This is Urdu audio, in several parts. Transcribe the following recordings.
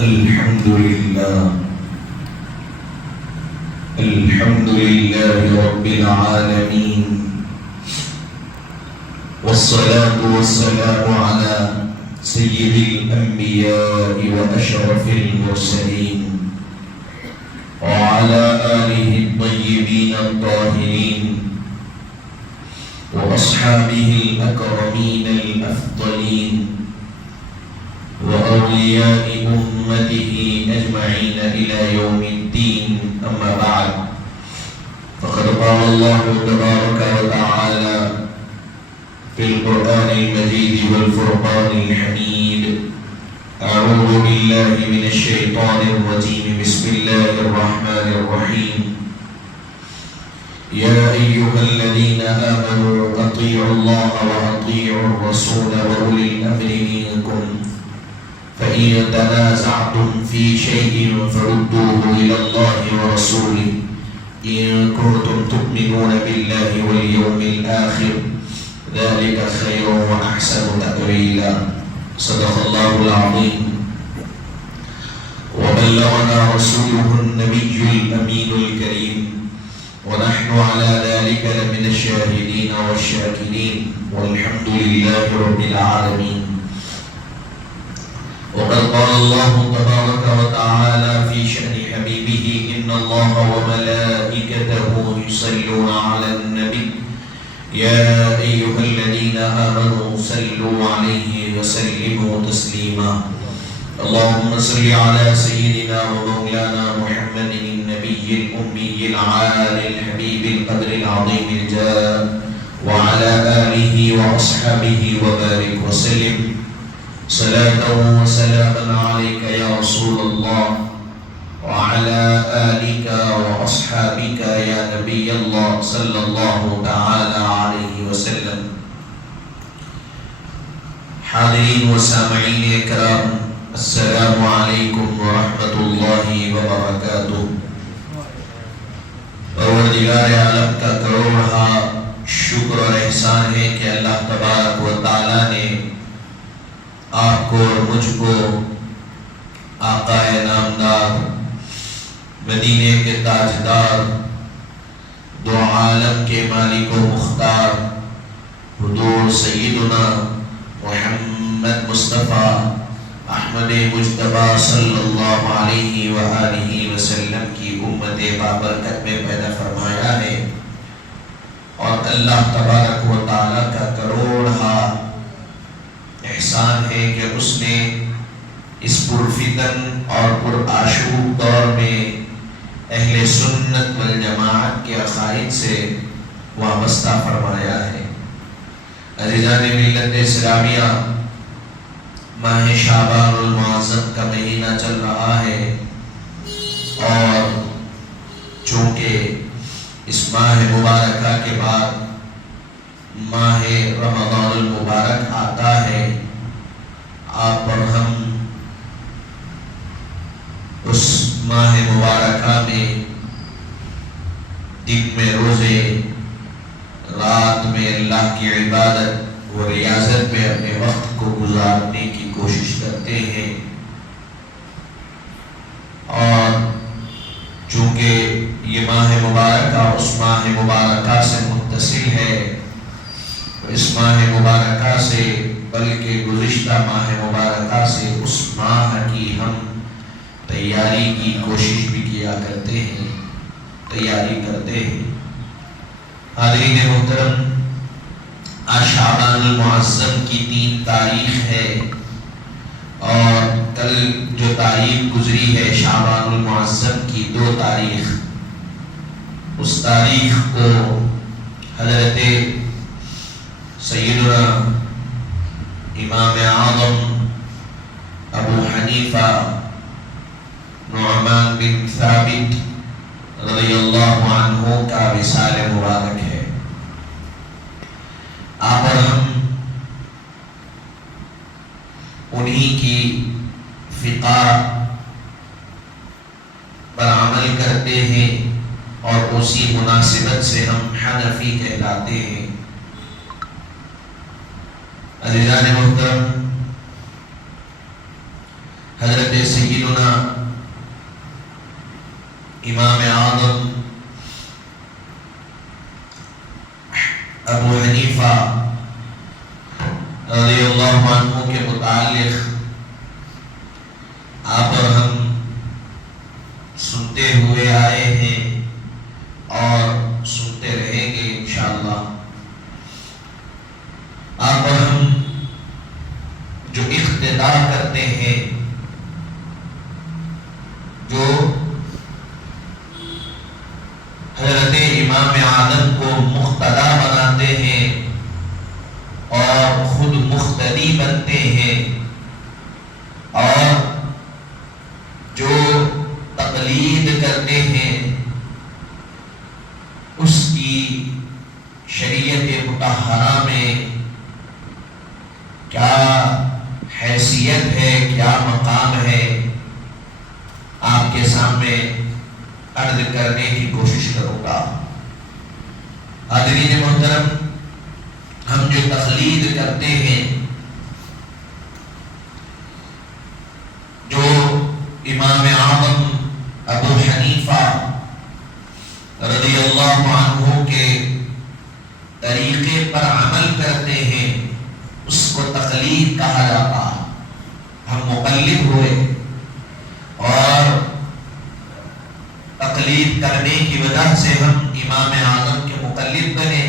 الحمد لله رب العالمين، والصلاة والسلام على سيد الأنبياء وأشرف المرسلين وعلى آله الطيبين الطاهرين وأصحابه الأكرمين الأفضلين وأولياء أمته أجمعين إلى يوم الدين. أما بعد، فقد قال الله تبارك وتعالى في القرآن المجيد والفرقان الحميد: أعوذ بالله من الشيطان الرجيم، بسم الله الرحمن الرحيم. يا أيها الذين آمنوا أطيعوا الله وأطيعوا الرسول وأولي الأمر منكم، فإن تنازعتم في شيء فردوه إلى الله ورسوله إن كنتم تؤمنون بالله واليوم الآخر، ذلك خير وأحسن تأويلا. صدق الله العظيم. وبلغنا رسوله النبي الأمين الكريم، ونحن على ذلك لمن الشاهدين والشاكرين، والحمد لله رب العالمين. وقد قال الله تبارك وتعالى في شأن حبيبه: إن الله وملائكته يصلون على النبي يا أيها الذين آمنوا صلوا عليه وسلموا تسليما. اللهم صل على سيدنا ومولانا محمد النبي الأمي العالي الحبيب القدر العظيم الجاه، وعلى آله وأصحابه وبارك وسلم. صلاة وسلاما عليك يا رسول الله، وعلى آلك وأصحابك يا نبي الله صلى الله تعالى عليه وسلم. حاضرین و سامعین اکرام، السلام علیکم ورحمۃ اللہ وبرکاتہ. پروردگار عالم کا کروڑا شکر اور احسان ہے کہ اللہ تبارک و تعالیٰ نے آپ کو اور مجھ کو آقا نامدار، مدینے کے تاجدار، دو عالم کے مالک و مختار حضور سیدنا محمد مصطفیٰ احمد مجتبی صلی اللہ علیہ وآلہ وسلم کی امت بابرکت میں پیدا فرمایا ہے. اور اللہ تبارک و تعالیٰ کا کروڑا احسان ہے کہ اس نے اس پرفتن اور پرآشوب دور میں اہل سنت والجماعت کے عقائد سے وابستہ فرمایا ہے. عزیزان ملت اسلامیہ، ماہ شعبان المعظم کا مہینہ چل رہا ہے، اور چونکہ اس ماہ مبارکہ کے بعد ماہ رمضان المبارک آتا ہے، آپ اور ہم اس ماہ مبارکہ میں دن میں روزے، رات میں اللہ کی عبادت و ریاضت میں اپنے وقت کو گزارنے کی کوشش کرتے ہیں. اور چونکہ یہ ماہ مبارکہ اس ماہ مبارکہ سے متصل ہے، اس ماہ مبارکہ سے بلکہ گزشتہ ماہ مبارکہ سے اس ماہ کی ہم تیاری کی کوشش بھی کیا کرتے ہیں، تیاری کرتے ہیں. حاضرین محترم، آج شعبان المعظم کی 3 تاریخ ہے، اور کل جو تاریخ گزری ہے شعبان المعظم کی 2 تاریخ، اس تاریخ کو حضرت سیدنا امام اعظم ابو حنیفہ نعمان بن ثابت رضی اللہ عنہ کا وصال مبارک ہے. آپ اور ہم انہی کی فقہ پر عمل کرتے ہیں، اور اسی مناسبت سے ہم حنفی کہلاتے ہیں. عزیزان محترم، حضرت سیدنا امام اعظم ابو حنیفہ رضی اللہ عنہ کے متعلق آپ اور ہم سنتے ہوئے آئے ہیں اور سنتے رہیں گے انشاءاللہ۔ آپ اور ہم جو اقتدا کرتے ہیں، جو حضرت امام اعظم کو مقتدا بناتے ہیں اور خود مقتدی بنتے ہیں، اور جو تقلید کرتے ہیں، اس کی شریعت مطہرہ میں کیا حیثیت ہے، کیا مقام ہے، آپ کے سامنے عرض کرنے کی کوشش کروں گا۔ حاضرین محترم، ہم جو تقلید کرتے ہیں، جو امام اعظم ابو حنیفہ رضی اللہ عنہ کے طریقے پر عمل کرتے ہیں، اس کو تقلید کہا جاتا ہے۔ ہم مقلد ہوئے اور تقلید کرنے کی وجہ سے ہم امام اعظم کے مقلد بنے،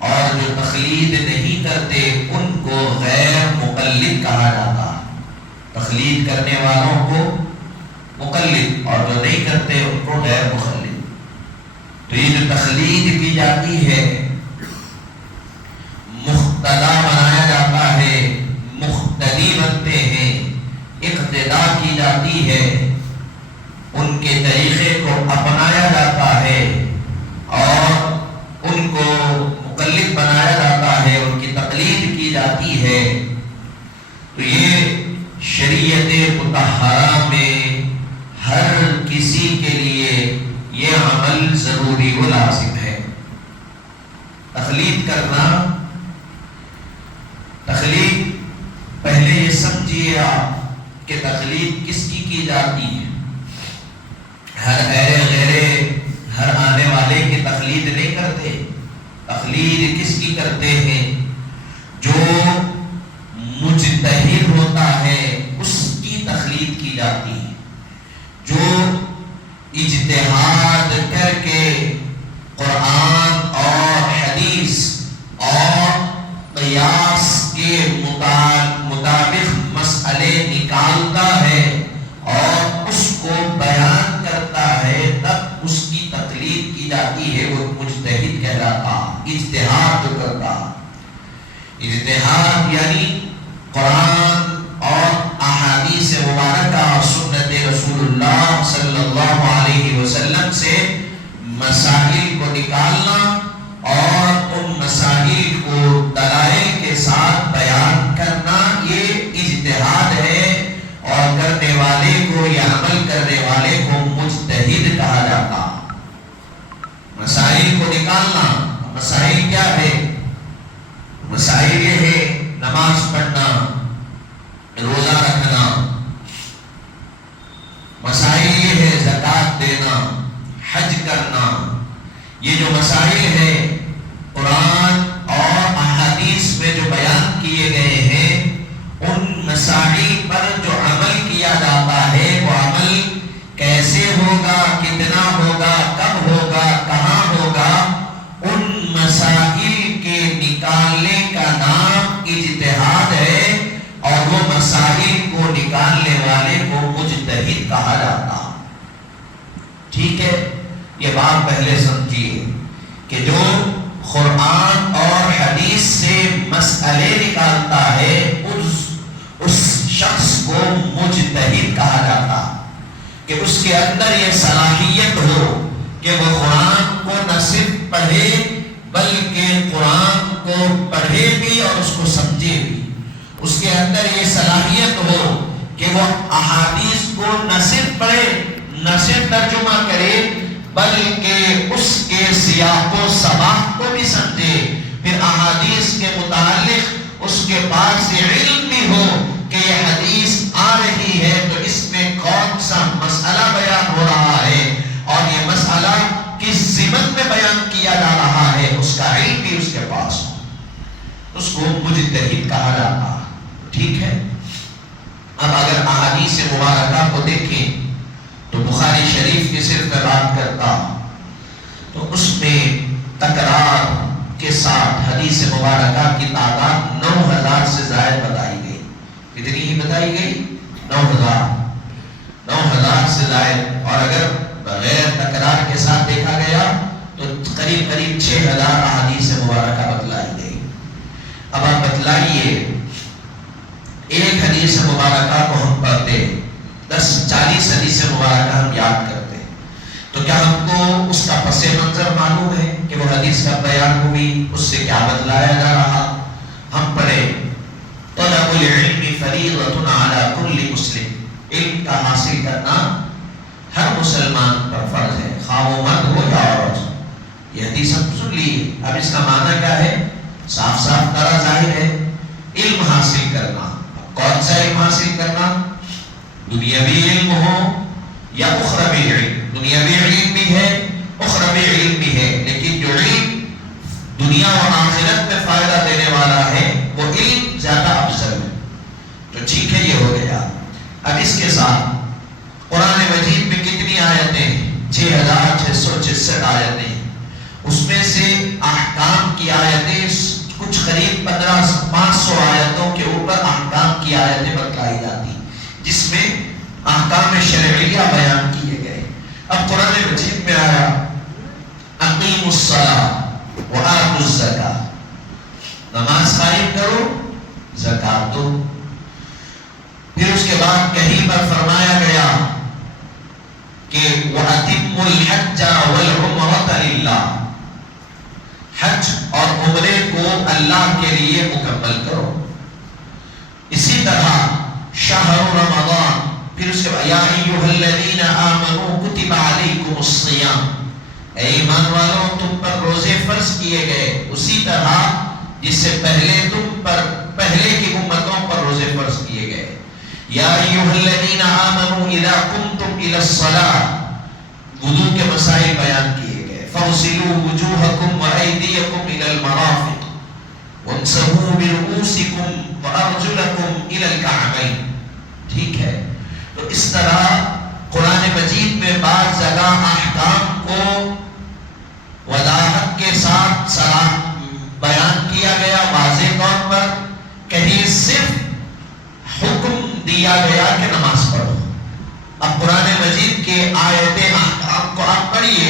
اور جو تقلید نہیں کرتے ان کو غیر مقلد کہا جاتا ہے۔ تقلید کرنے والوں کو مقلد اور جو نہیں کرتے ان کو غیر مقلد۔ تو یہ جو تقلید کی جاتی ہے، مقتدا بنایا جاتا ہے، مقتدی بنتے ہیں، اقتدا کی جاتی ہے، ان کے طریقے کو اپنایا جاتا ہے اور ان کو مقلد بنایا جاتا ہے، ان کی تقلید کی جاتی ہے۔ تو یہ شریعت مطہرہ میں ہر کسی کے لیے یہ عمل ضروری و لازم ہے۔ تقلید کرنا، تقلید پہلے یہ سمجھیے آپ کہ تقلید کس کی جاتی ہے۔ ہر ایرے غیرے ہر آنے والے کی تقلید نہیں کرتے۔ تقلید کس کی کرتے ہیں؟ جو مجتہد ہوتا ہے اس کی تقلید کی جاتی ہے، جو اجتہاد کر کے قرآن اور حدیث اور قیاس کے مطابق مسئلے نکالتا ہے اور اس کو بیان کرتا ہے، تب اس کی تقلید کی جاتی ہے۔ وہ مجتہد کہلاتا، اجتہاد جو کرتا۔ اجتہاد یعنی قرآن اور احادیث مبارکہ اور سنت رسول اللہ صلی اللہ علیہ وسلم سے مسائل کو نکالنا اور ان مسائل کو دلائل کے ساتھ بیان کرنا، یہ اجتہاد ہے، اور کرنے والے کو یا عمل کرنے والے کو مجتہد کہا جاتا۔ مسائل کو نکالنا، مسائل کیا ہے؟ مسائل یہ ہے نماز پڑھنا، روزہ رکھنا، مسائل یہ ہے زکوٰۃ دینا، حج کرنا۔ یہ جو مسائل ہیں قرآن اور احادیث میں جو بیان کیے گئے ہیں، ان مسائل پر جو عمل کیا جاتا ہے، وہ عمل کیسے ہوگا، کتنا ہوگا، کب ہوگا، کہاں ہوگا، ان مسائل کے نکالنے کا نام اجتہاد ہے، اور وہ مسائل کو نکالنے والے کو مجتہد کہا جاتا۔ ٹھیک ہے، یہ بات پہلے سمجھیے کہ جو قرآن اور حدیث سے مسئلے نکالتا ہے اس شخص کو مجتہد کہا جاتا، کہ اس کے اندر یہ صلاحیت ہو کہ وہ قرآن کو نہ صرف پڑھے بلکہ قرآن کو پڑھے بھی اور اس کو سمجھے بھی۔ اس کے اندر یہ صلاحیت ہو کہ وہ احادیث کو نہ صرف پڑھے، نہ صرف ترجمہ کرے، بلکہ اس کے سیاق و سباق کو بھی سمجھے، پھر احادیث کے متعلق اس کے پاس علم بھی ہو کہ یہ حدیث آ رہی ہے سا مسئلہ بیان ہو رہا ہے اور یہ مسئلہ کس ضمن میں بیان کیا جا رہا ہے اس کا علم بھی اس کے پاس ہو، اس کو مجتہد کہا جاتا ہے، ٹھیک ہے۔ اب اگر احادیث مبارکہ کو دیکھیں تو بخاری شریف کی صرف میں بات کرتا تو اس میں تکرار کے ساتھ حدیث مبارکہ کی تعداد 9000 سے زائد بتائی گئی۔ کتنی ہی بتائی گئی؟ 9000 سے زائد، اور اگر بغیر تکرار کے ساتھ دیکھا گیا تو قریب 6000 احادیث مبارکہ بتلائی گئی۔ اب آپ بتلائیے، ایک حدیث مبارکہ کو ہم پڑھتے 40 حدیث مبارکہ ہم یاد کرتے، تو کیا ہم کو اس کا پس منظر معلوم ہے کہ وہ حدیث کا بیان ہوئی، اس سے کیا بتلایا جا رہا؟ ہم پڑھے طلب العلم فریضۃ علی کل مسلم، علم کا حاصل کرنا ہر مسلمان پر فرض ہے، خواہ وہ مرد ہو یا عورت۔ یہ حدیث ہم سن لیے، اب اس کا معنی کیا ہے؟ صاف صاف طرح ظاہر ہے، علم حاصل کرنا۔ کون سا علم حاصل کرنا؟ دنیاوی علم ہو یا اخروی علم، دنیاوی علم بھی ہے اخروی علم بھی ہے، لیکن جو علم دنیا و آخرت میں فائدہ دینے والا ہے وہ علم زیادہ افضل ہے۔ تو ٹھیک ہے، یہ ہو گیا۔ اب اس کے ساتھ قرآن مجید میں کتنی آیتیں ہیں؟ 6666 آیتیں، اس میں سے احکام کی آیتیں کچھ قریب 500 آیتوں کے اوپر احکام کی آیتیں بتلائی جاتی، جس میں احکام شرعیہ بیان کیے گئے۔ اب قرآن مجید میں آیا اقیموا الصلاۃ وآتوا الزکاۃ، نماز قائم کرو، زکات دو۔ پھر اس کے بعد کہیں پر فرمایا گیا کہ وَأَتِمُّوا الْحَجَّ وَالْعُمْرَةَ لِلَّهِ، حج اور عمرے کو اللہ کے لیے مکمل کرو۔ اسی طرح شہر رمضان، پھر اس کے بعد یا ایھا الذین آمنوا کتب علیکم الصیام، اے ایمان والوں تم پر روزے فرض کیے گئے، اسی طرح جس سے پہلے تم پر پہلے کی امتوں پر روزے فرض کیے گئے۔ یا ایھا الذین آمنوا اذا قمتم الی الصلاۃ، وضو کے مسائل بیان کیے گئے۔ فاغسلوا وجوہکم وایدیکم الی المرافق وامسحوا برؤوسکم وارجلکم الی الکعبین، ٹھیک ہے۔ تو اس طرح قرآن مجید میں بعض جگہ احکام کو وضاحت کے ساتھ بیان کیا گیا واضح طور پر، کہیں صرف حکم دیا گیا کہ نماز پڑھو۔ اب قرآن مجید کے آیتیں احکام کو آپ پڑھیے،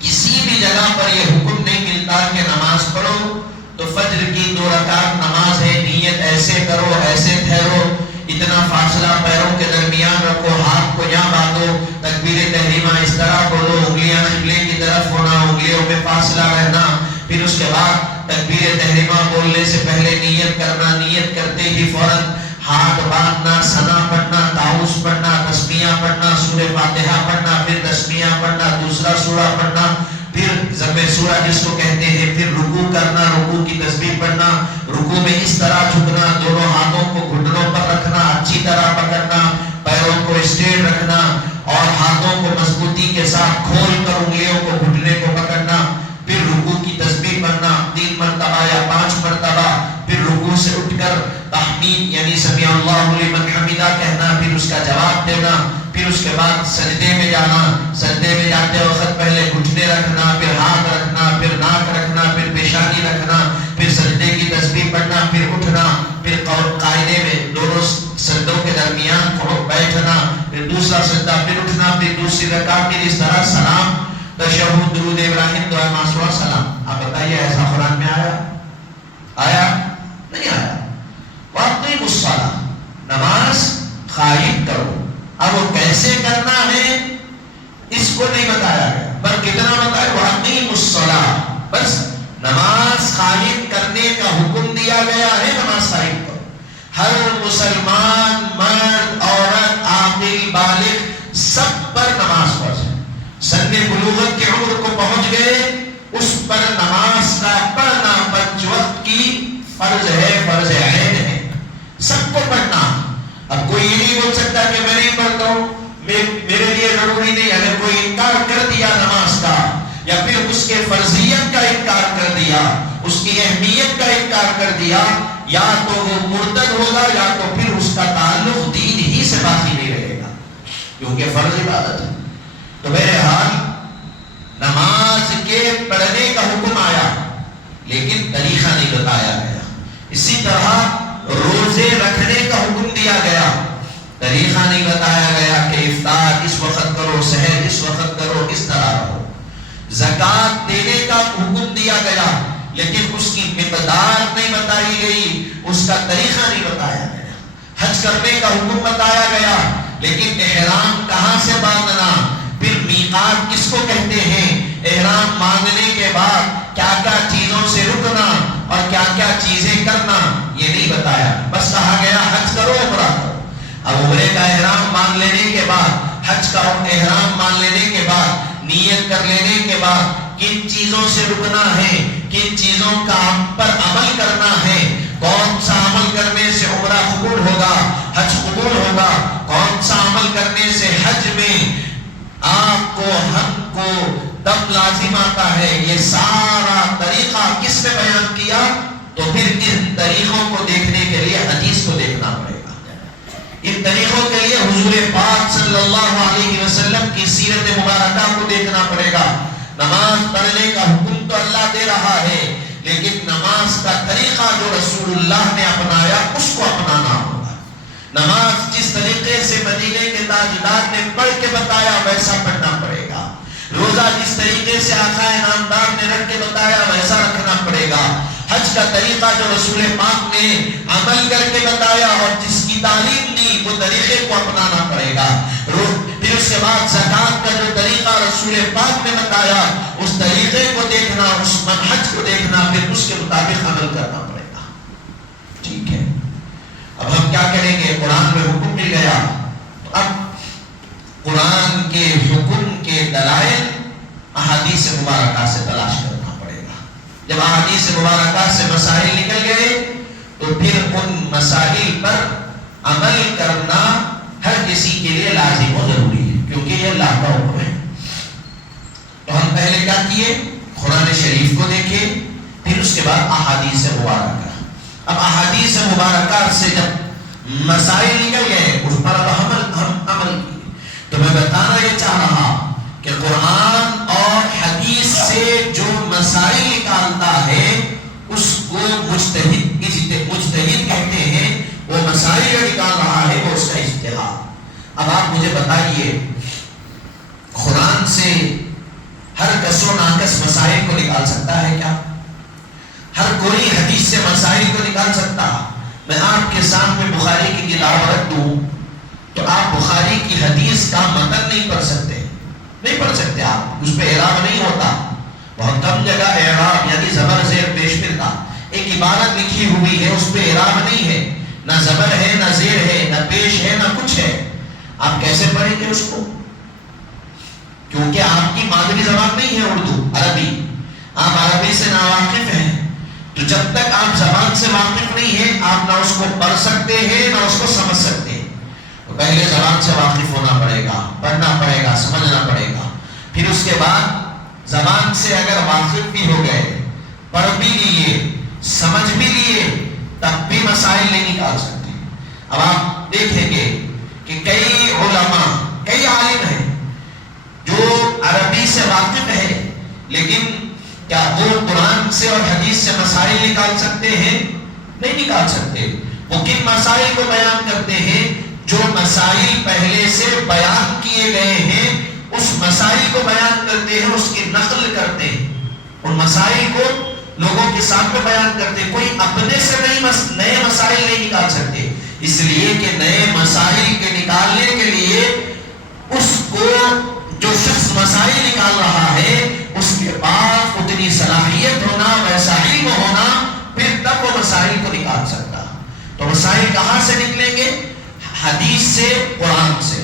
کسی بھی جگہ پر یہ حکم نہیں ملتا کہ نماز پڑھو تو فجر کی 2 رکعت نماز ہے، نیت ایسے کرو، ایسے ٹھہرو، اتنا فاصلہ پیروں کے درمیان رکھو، ہاتھ کو یہاں باندھو، تکبیر تحریمہ اس طرح بولو، انگلیاں قبلے کی طرف ہونا، انگلیوں میں فاصلہ رہنا، پھر اس کے بعد تکبیر تحریمہ بولنے سے پہلے نیت کرنا، نیت کرتے ہی فوراً ہاتھ باندھنا، ثنا پڑھنا، تعوذ پڑھنا، تسمیہ پڑھنا، سورہ فاتحہ پڑھنا، پھر تسمیہ پڑھنا، دوسرا سورہ پڑھنا، پھر ضم سورہ جس کو کہتے ہیں، پھر رکوع کرنا، رکوع کی تسبیح پڑھنا، رکوع میں اس طرح جھکنا، دونوں ہاتھوں کو گھٹنوں پر رکھنا، اچھی طرح پکڑنا، پیروں کو اسٹریٹ رکھنا اور ہاتھوں کو مضبوطی کے ساتھ کھول کر انگلیوں کو گھٹنے کو پکڑنا، پھر رکوع کی تسبیح پڑھنا 3 مرتبہ یا 5 مرتبہ، پھر رکوع سے اٹھ کر تحمید یعنی سمیع اللہ لمن حمدہ کہنا، پھر اس کا جواب دینا، پھر اس کے بعد سجدے میں جانا، سجدے میں جاتے وقت پہلے گھٹنے رکھنا، پھر ہاتھ رکھنا، پھر ناک رکھنا، پھر پیشانی رکھنا، پھر سجدے کی تسبیح پڑھنا، پھر اٹھنا، پھر قاعدے میں دونوں سجدوں کے درمیان بیٹھنا، پھر دوسرا سجدہ، پھر اٹھنا، پھر دوسری رکعت، پھر اس طرح سلام، تشہد، درود ابراہیم، دعا معصورہ، سلام۔ آپ بتائیے ایسا قرآن میں آیا نہیں آیا؟ وَأَقِیمُوا الصَّلَاةَ، نماز قائم کرو۔ اب وہ کیسے کرنا ہے اس کو نہیں بتایا گیا، پر کتنا بتایا؟ وَأَقِیمُوا الصَّلَاةَ، بس نماز قائم کرنے کا حکم دیا گیا ہے، نماز قائم کرو۔ ہر مسلمان مرد عورت عاقل بالغ سب پر نماز فرض ہے، سن بلوغت کی عمر کو پہنچ گئے اس پر نماز کا پڑھنا 5 وقت کی فرض ہے، فرض عین ہے، سب کو پڑھنا۔ اب اب کوئی یہ نہیں بول سکتا کہ میں نہیں پڑھتا ہوں، میرے لیے ضروری نہیں. اگر کوئی انکار کر دیا نماز کا، یا پھر اس کے فرضیت کا انکار کر دیا، اس کی اہمیت کا انکار کر دیا، یا تو وہ مرتد ہوگا یا تو پھر اس کا تعلق دین ہی سے باقی نہیں رہے گا، کیونکہ فرض عبادت ہے. تو بہرحال نماز کے پڑھنے کا حکم آیا لیکن طریقہ نہیں بتایا گیا. اسی طرح روزے رکھنے کا حکم دیا گیا، طریقہ نہیں بتایا گیا کہ افطار اس وقت کرو، سحر اس وقت کرو، اس طرح رہو. زکوٰۃ دینے کا حکم دیا گیا لیکن اس کی مقدار نہیں بتائی گئی، اس کا طریقہ نہیں بتایا گیا. حج کرنے کا حکم بتایا گیا لیکن احرام کہاں سے باندھنا، پھر میقات کس کو کہتے ہیں، احرام باندھنے کے بعد کیا کیا چیزوں سے رکنا اور کیا کیا چیزیں کرنا، یہ نہیں بتایا. بس کہا گیا حج کرو، عمرہ کرو. اب عمرے کا احرام باندھ لینے کے بعد، حج کا احرام باندھ لینے کے بعد، نیت کر لینے کے بعد کن چیزوں سے رکنا ہے، کن چیزوں کا پر عمل کرنا ہے، کون سا عمل کرنے سے عمرہ قبول ہوگا، حج قبول ہوگا، کون سا عمل کرنے سے حج میں آپ کو ہم کو تب لازم آتا ہے، یہ سارا طریقہ کس نے بیان کیا. تو پھر ان طریقوں کو دیکھنے کے لیے حدیث کو دیکھنا پڑے گا. ان طریقوں کے لیے حضور پاک صلی اللہ علیہ وسلم کی سیرت مبارکہ کو دیکھنا پڑے گا. نماز پڑھنے کا حکم تو اللہ دے رہا ہے لیکن نماز کا طریقہ جو رسول اللہ نے اپنایا اس کو اپنانا ہوگا. نماز جس طریقے سے مدینے کے تاجدار نے پڑھ کے بتایا ویسا پڑھنا پڑے گا. روزہ جس طریقے سے آقا انعامدار نے رکھ کے بتایا ویسا رکھنا پڑے گا. حج کا طریقہ جو رسول پاک نے عمل کر کے بتایا اور جس کی تعلیم دی وہ طریقے کو اپنانا پڑے گا. پھر اس کے بعد زکوٰۃ کا جو طریقہ رسول پاک نے بتایا اس طریقے کو دیکھنا، اس منہج کو دیکھنا، پھر اس کے مطابق عمل کرنا پڑے گا. ٹھیک ہے، اب ہم کیا کریں گے؟ قرآن میں حکم مل گیا، اب قرآن کے حکم کے دلائل احادیث مبارکہ سے تلاش کرنا پڑے گا. جب احادیث مبارکہ سے مسائل نکل گئے تو پھر ان مسائل پر عمل کرنا ہر کسی کے لیے لازم و ضروری ہے، کیونکہ یہ اللہ کا حکم ہے. تو ہم پہلے کیا کیے؟ قرآن شریف کو دیکھے، پھر اس کے بعد احادیث مبارکہ. اب احادیث مبارکہ سے جب مسائل نکل گئے اس پر اب ہم عمل کیے. تو میں بتانا یہ چاہ رہا کہ قرآن اور حدیث سے جو مسائل نکالتا ہے اس کو مجتہد کہتے ہیں. وہ مسائل جو نکال رہا ہے وہ اس کا اجتہاد. اب آپ مجھے بتائیے، قرآن سے ہر کس و ناقص مسائل کو نکال سکتا ہے کیا؟ ہر کوئی حدیث سے مسائل کو نکال سکتا؟ میں آپ کے سامنے بخاری کی کتاب رکھ دوں تو آپ بخاری کی حدیث کا متن نہیں پڑھ سکتے، نہیں پڑھ سکتے آپ، اس پہ اعراب نہیں ہوتا. بہت کم جگہ اعراب یعنی زبر زیر پیش ملتا. ایک عبارت لکھی ہوئی ہے اس پہ اعراب نہیں ہے، نہ زبر ہے نہ زیر ہے نہ پیش ہے نہ کچھ ہے. آپ کیسے پڑھیں گے اس کو؟ کیونکہ آپ کی مادری زبان نہیں ہے اردو، عربی، آپ عربی سے ناواقف ہیں. تو جب تک آپ زبان سے واقف نہیں ہیں آپ نہ اس کو پڑھ سکتے ہیں نہ اس کو سمجھ سکتے ہیں. تو پہلے زبان سے واقف ہونا پڑے گا، پڑھنا پڑے گا، سمجھنا پڑے گا. پھر اس کے بعد زبان سے اگر واقف بھی ہو گئے، پڑھ بھی لیے، سمجھ بھی لیے، تب بھی مسائل نہیں نکال سکتے. اب آپ دیکھیں گے کہ کئی علماء، کئی عالم ہیں جو عربی سے واقف ہے لیکن کیا وہ قرآن سے اور حدیث سے مسائل نکال سکتے ہیں؟ نہیں نکال سکتے. وہ کن مسائل کو بیان کرتے ہیں؟ جو مسائل پہلے سے بیان کیے گئے ہیں اس مسائل کو بیان کرتے ہیں، اس کی نقل کرتے ہیں، ان مسائل کو لوگوں کے سامنے بیان کرتے ہیں. کوئی اپنے سے نئے مسائل نہیں نکال سکتے، اس لیے کہ نئے مسائل کے نکالنے کے لیے اس کو جو شخص مسائل نکال رہا ہے اس کے پاس اتنی صلاحیت ہونا، ویسا علم ہونا، پھر تب وہ مسائل کو نکال سکتا. تو مسائل کہاں سے نکلیں گے؟ حدیث سے، قرآن سے.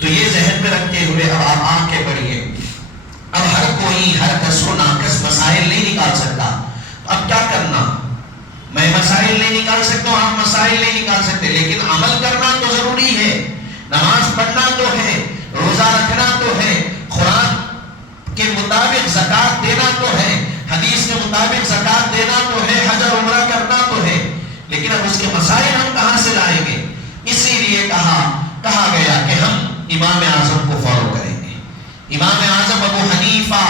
تو یہ ذہن میں رکھتے ہوئے اب آپ آنکھیں پڑھیے. اب ہر کوئی ہر کس و ناقص مسائل نہیں نکال سکتا. اب کیا کرنا؟ میں مسائل نہیں نکال سکتا ہوں، آپ مسائل نہیں نکال سکتے، لیکن عمل کرنا تو ضروری نماز پڑھنا تو ہے، روزہ رکھنا تو ہے، قرآن کے مطابق زکات دینا تو ہے، حدیث کے مطابق زکات دینا تو ہے، حج اور عمرہ کرنا تو ہے، لیکن اب اس کے مسائل ہم کہاں سے لائیں گے؟ اسی لیے کہا گیا کہ ہم امام اعظم کو فالو کریں گے، امام اعظم ابو حنیفہ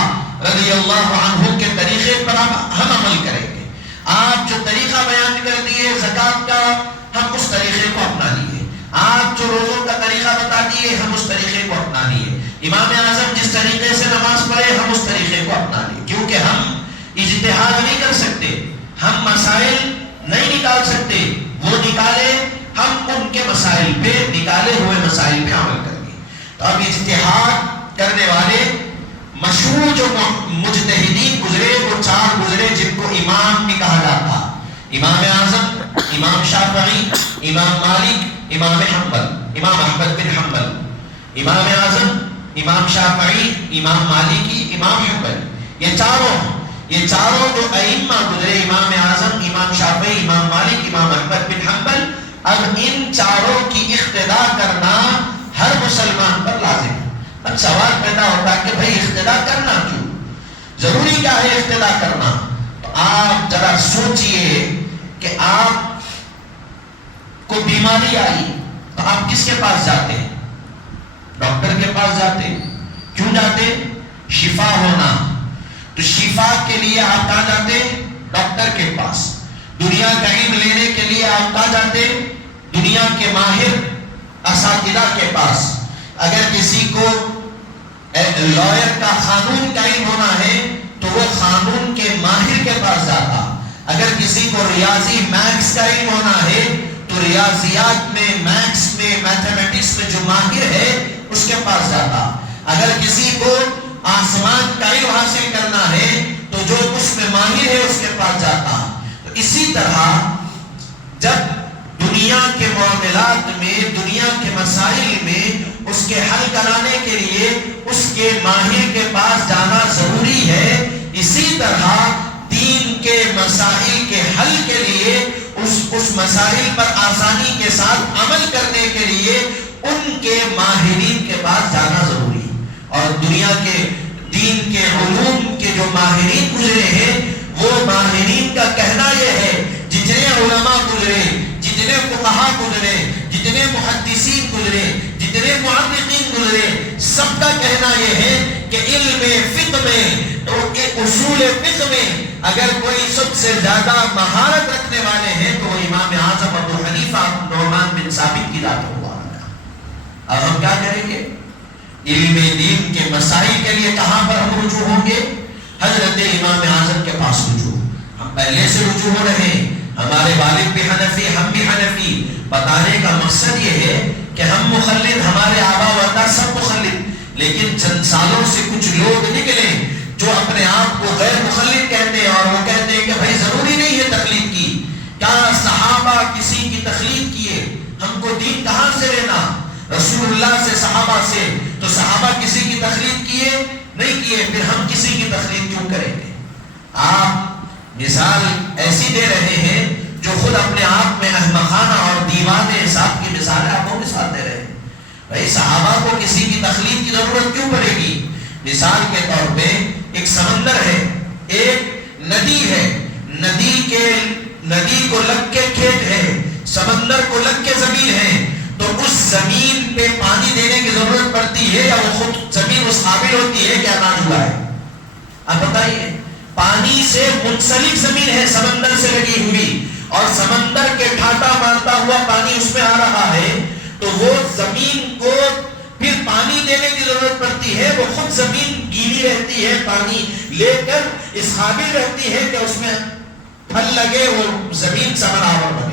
رضی اللہ عنہ کے طریقے پر ہم عمل کریں گے۔ آپ جو طریقہ بیان کر دیے زکات کا، ہم اس طریقے کو اپنا لیے، آپ جو روزوں کا طریقہ بتا دیے ہم اس طریقے کو اپنا لیے، امام اعظم جس طریقے سے نماز پڑھے ہم اس طریقے کو اپنا لیے، کیونکہ ہم اجتہاد نہیں کر سکتے، ہم مسائل نہیں نکال سکتے، وہ نکالے ہم ان کے مسائل پہ، نکالے ہوئے مسائل پہ عمل کریں گے۔ تو اب اجتہاد کرنے والے مشہور جو مجتہدین گزرے وہ 4 گزرے جن کو امام بھی کہا جاتا، امام اعظم، امام شافعی، امام مالک، امام حنبل، امام احمد بن حنبل، امام اعظم، امام شافعی، امام مالکی، امام حنبل، یہ چاروں جو ائمہ گزرے، امام اعظم، امام شافعی، امام مالک، امام احمد بن حنبل، اب ان چاروں کی اقتدا کرنا ہر مسلمان پر لازم ہے۔ اب سوال پیدا ہوتا ہے کہ بھائی اقتدا کرنا کیوں؟ ضروری کیا ہے اقتدا کرنا؟ تو آپ ذرا سوچئے کہ آپ کو بیماری آئی تو آپ کس کے پاس جاتے ہیں؟ ڈاکٹر کے پاس جاتے ہیں۔ کیوں جاتے؟ شفا ہونا۔ تو شفا کے لیے آپ کہاں جاتے؟ ڈاکٹر کے پاس۔ دنیا کا علم لینے کے لیے آپ کہاں جاتے؟ دنیا کے ماہر اساتذہ کے پاس۔ اگر کسی کو لائر کا قانون کا علم ہونا ہے تو وہ قانون کے ماہر کے پاس جاتا۔ اگر کسی کو ریاضی میتھس کا علم ہونا ہے تو ریاضیات میں، میتھس میں، میتھمیٹکس میں جو ماہر ہے اس کے پاس جاتا۔ اگر کسی کو آسمان کا علم حاصل کرنا ہے تو جو اس میں ماہر ہے اس کے پاس جاتا۔ تو اسی طرح جب دنیا کے معاملات میں، دنیا کے مسائل میں اس کے حل کرانے کے لیے اس کے ماہر کے پاس جانا ضروری ہے، اسی طرح دین کے مسائل کے حل کے لیے اس مسائل پر آسانی کے ساتھ عمل کرنے کے لیے ان کے ماہرین کے پاس جانا ضروری ہے۔ اور دنیا کے دین کے علوم کے جو ماہرین گزرے ہیں وہ ماہرین کا کہنا یہ ہے، جتنے علماء گزرے، جتنے فقہاء گزرے، جتنے محدثین گزرے، جتنے محققین گزرے، سب کا کہنا یہ ہے کہ علم فقہ میں، اصول فقہ میں اگر کوئی سب سے زیادہ مہارت رکھنے والے ہیں تو وہ امام اعظم ابو حنیفہ نعمان بن ثابت کی ذات مبارکہ۔ اب ہم کیا کریں گے؟ علم دین کے مسائل کے لیے کہاں پر ہم رجوع ہوں گے؟ حضرت امام اعظم کے پاس رجوع۔ ہم پہلے سے رجوع ہو رہے ہیں، ہمارے والد بھی حنفی، ہم بھی حنفی۔ بتانے کا مقصد یہ ہے کہ ہم مخلد، ہمارے آبا و اجداد سب مخلد، لیکن چند سالوں سے کچھ لوگ نکلے جو اپنے آپ کو غیر مخلد کہتے ہیں، اور وہ کہتے ہیں کہ بھائی ضروری نہیں ہے تقلید کی، کیا صحابہ کسی کی تقلید کیے؟ ہم کو دین کہاں سے لینا؟ رسول اللہ سے، صحابہ سے۔ تو صحابہ کسی کی تقلید کیے؟ نہیں کیے، پھر ہم کسی کی تقلید کیوں کریں گے؟ آپ مثال ایسی دے رہے ہیں جو خود اپنے آپ میں احمقانہ اور دیوانے حساب کی مثال آپ کو مثال دے رہے ہیں۔ بھائی صحابہ کو کسی کی تقلید کی ضرورت کیوں پڑے گی؟ مثال کے طور پہ ایک سمندر ہے، ایک ندی ہے، ندی کو لگ کے کھیت ہے، سمندر کو لگ کے زمین ہے، تو اس زمین پہ پانی دینے کی ضرورت پڑتی ہے یا وہ خود زمین اس قابل ہوتی ہے کہ اناج ہوا ہے؟ آپ بتائیے۔ پانی سے منسلک زمین ہے، سمندر سے لگی ہوئی، اور سمندر کے ٹھاٹا مارتا ہوا پانی اس میں آ رہا ہے، تو وہ زمین کو پھر پانی دینے کی ضرورت پڑتی ہے، وہ خود زمین گیلی رہتی ہے، پانی لے کر اس قابل رہتی ہے کہ اس میں پھل لگے، وہ زمین ثمر آور بنے۔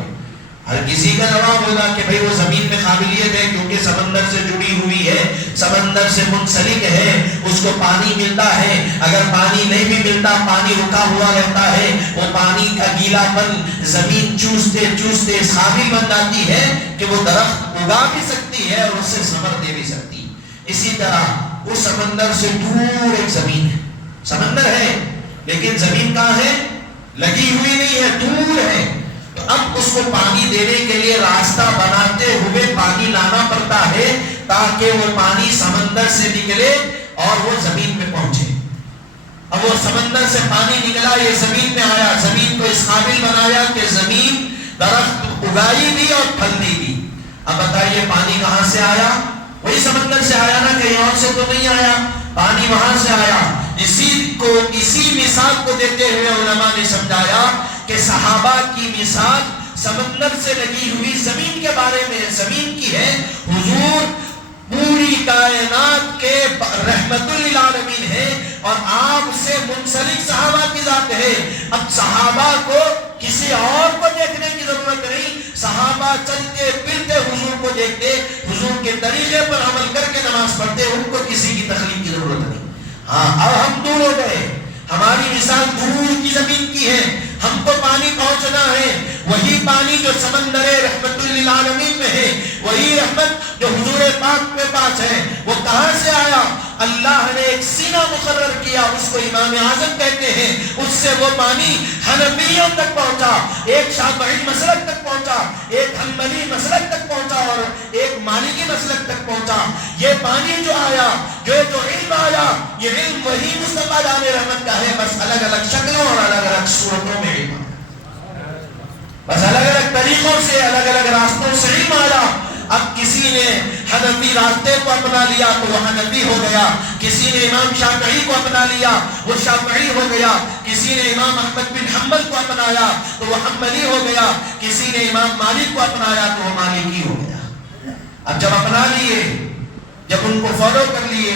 ہر کسی کا جواب ہوگا کہ بھئی وہ زمین میں قابلیت ہے کیونکہ سمندر سے جڑی ہوئی ہے، سمندر سے منسلک ہے، اس کو پانی ملتا ہے۔ اگر پانی نہیں بھی ملتا، پانی رکا ہوا رہتا ہے، وہ پانی کا گیلا پن زمین چوستے چوستے اس قابل بن جاتی ہے کہ وہ درخت اگا بھی سکتی ہے اور اس سے ثمر دے بھی سکتی۔ اسی طرح اس سمندر سے دور ایک زمین ہے، سمندر ہے لیکن زمین کہاں ہے؟ لگی ہوئی نہیں ہے، دور ہے۔ تو اب اس کو پانی دینے کے لیے راستہ بناتے ہوئے پانی لانا پڑتا ہے تاکہ وہ پانی سمندر سے نکلے اور وہ زمین میں پہنچے. اب وہ سمندر سے پانی نکلا، یہ زمین میں آیا، زمین کو اس قابل بنایا کہ زمین درخت اگائی بھی اور پھلتی بھی. اب بتائیے پانی کہاں سے آیا؟ وہی سمندر سے آیا نا، کہیں اور سے تو نہیں آیا، پانی وہاں سے آیا. اسی مثال کو دیتے ہوئے علماء نے سمجھایا کہ صحابہ کی مثال سمندر سے لگی ہوئی زمین کے بارے میں زمین کی ہے. حضور پوری کائنات کے رحمت للعالمین ہے اور آپ سے منسلک صحابہ کی ذات ہے. اب صحابہ کو کسی اور کو دیکھنے کی ضرورت نہیں، صحابہ چلتے پھرتے حضور کو دیکھتے، حضور کے طریقے پر عمل کر کے نماز پڑھتے، ان کو کسی کی تخلیق کی ضرورت نہیں. ہاں اب ہم دور ہو گئے، ہماری مثال دور کی زمین کی ہے، ہم کو پانی پہنچنا ہے. وہی پانی جو سمندر رحمت للعالمین میں ہے، وہی رحمت جو حضور پاک کے پاس ہے، وہ کہاں سے آیا؟ اللہ نے ایک سینہ مقرر کیا، اس کو امام اعظم کہتے ہیں. اس سے وہ پانی حنفیوں تک پہنچا، ایک شافعی مسلک تک پہنچا، ایک حنبلی مسلک تک پہنچا اور ایک مالکی مسلک تک پہنچا. یہ پانی جو آیا، جو علم آیا، یہ علم وہی مصطفیٰ جان رحمت کا ہے، بس الگ الگ شکلوں اور الگ الگ صورتوں میں علم، بس الگ الگ طریقوں سے الگ الگ راستوں سے علم آیا. اب کسی نے حنفی راستے کو اپنا لیا تو وہ حنفی ہو گیا، کسی نے امام شافعی کو اپنا لیا وہ شافعی ہو گیا، کسی نے امام احمد بن حنبل کو اپنایا تو وہ حنبلی ہو گیا، کسی نے امام مالک کو اپنایا تو وہ مالکی ہو گیا. اب جب اپنا لیے، جب ان کو فالو کر لیے،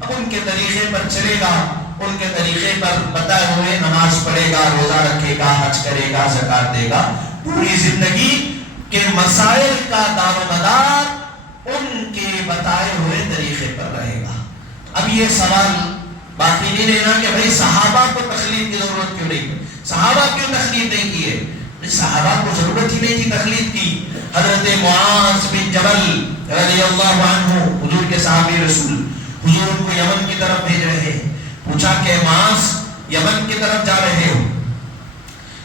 اب ان کے طریقے پر چلے گا، ان کے طریقے پر بتائے ہوئے نماز پڑھے گا، روزہ رکھے گا، حج کرے گا، زکات دے گا. پوری زندگی کے مسائل کا دار و مدار ان کے بتائے ہوئے طریقے پر رہے گا. اب یہ سوال باقی نہیں رہنا کہ بھئی صحابہ کو تخلیق کی ضرورت کیوں نہیں، صحابہ کیوں تخلیق نہیں کی ہے؟ صحابہ کو ضرورت ہی نہیں تھی تخلیق کی. حضرت معاذ بن جبل رضی اللہ عنہ، حضور کے صحابی رسول، حضور ان کو یمن کی طرف بھیج رہے ہیں. پوچھا کہ معاذ یمن کی طرف جا رہے ہو،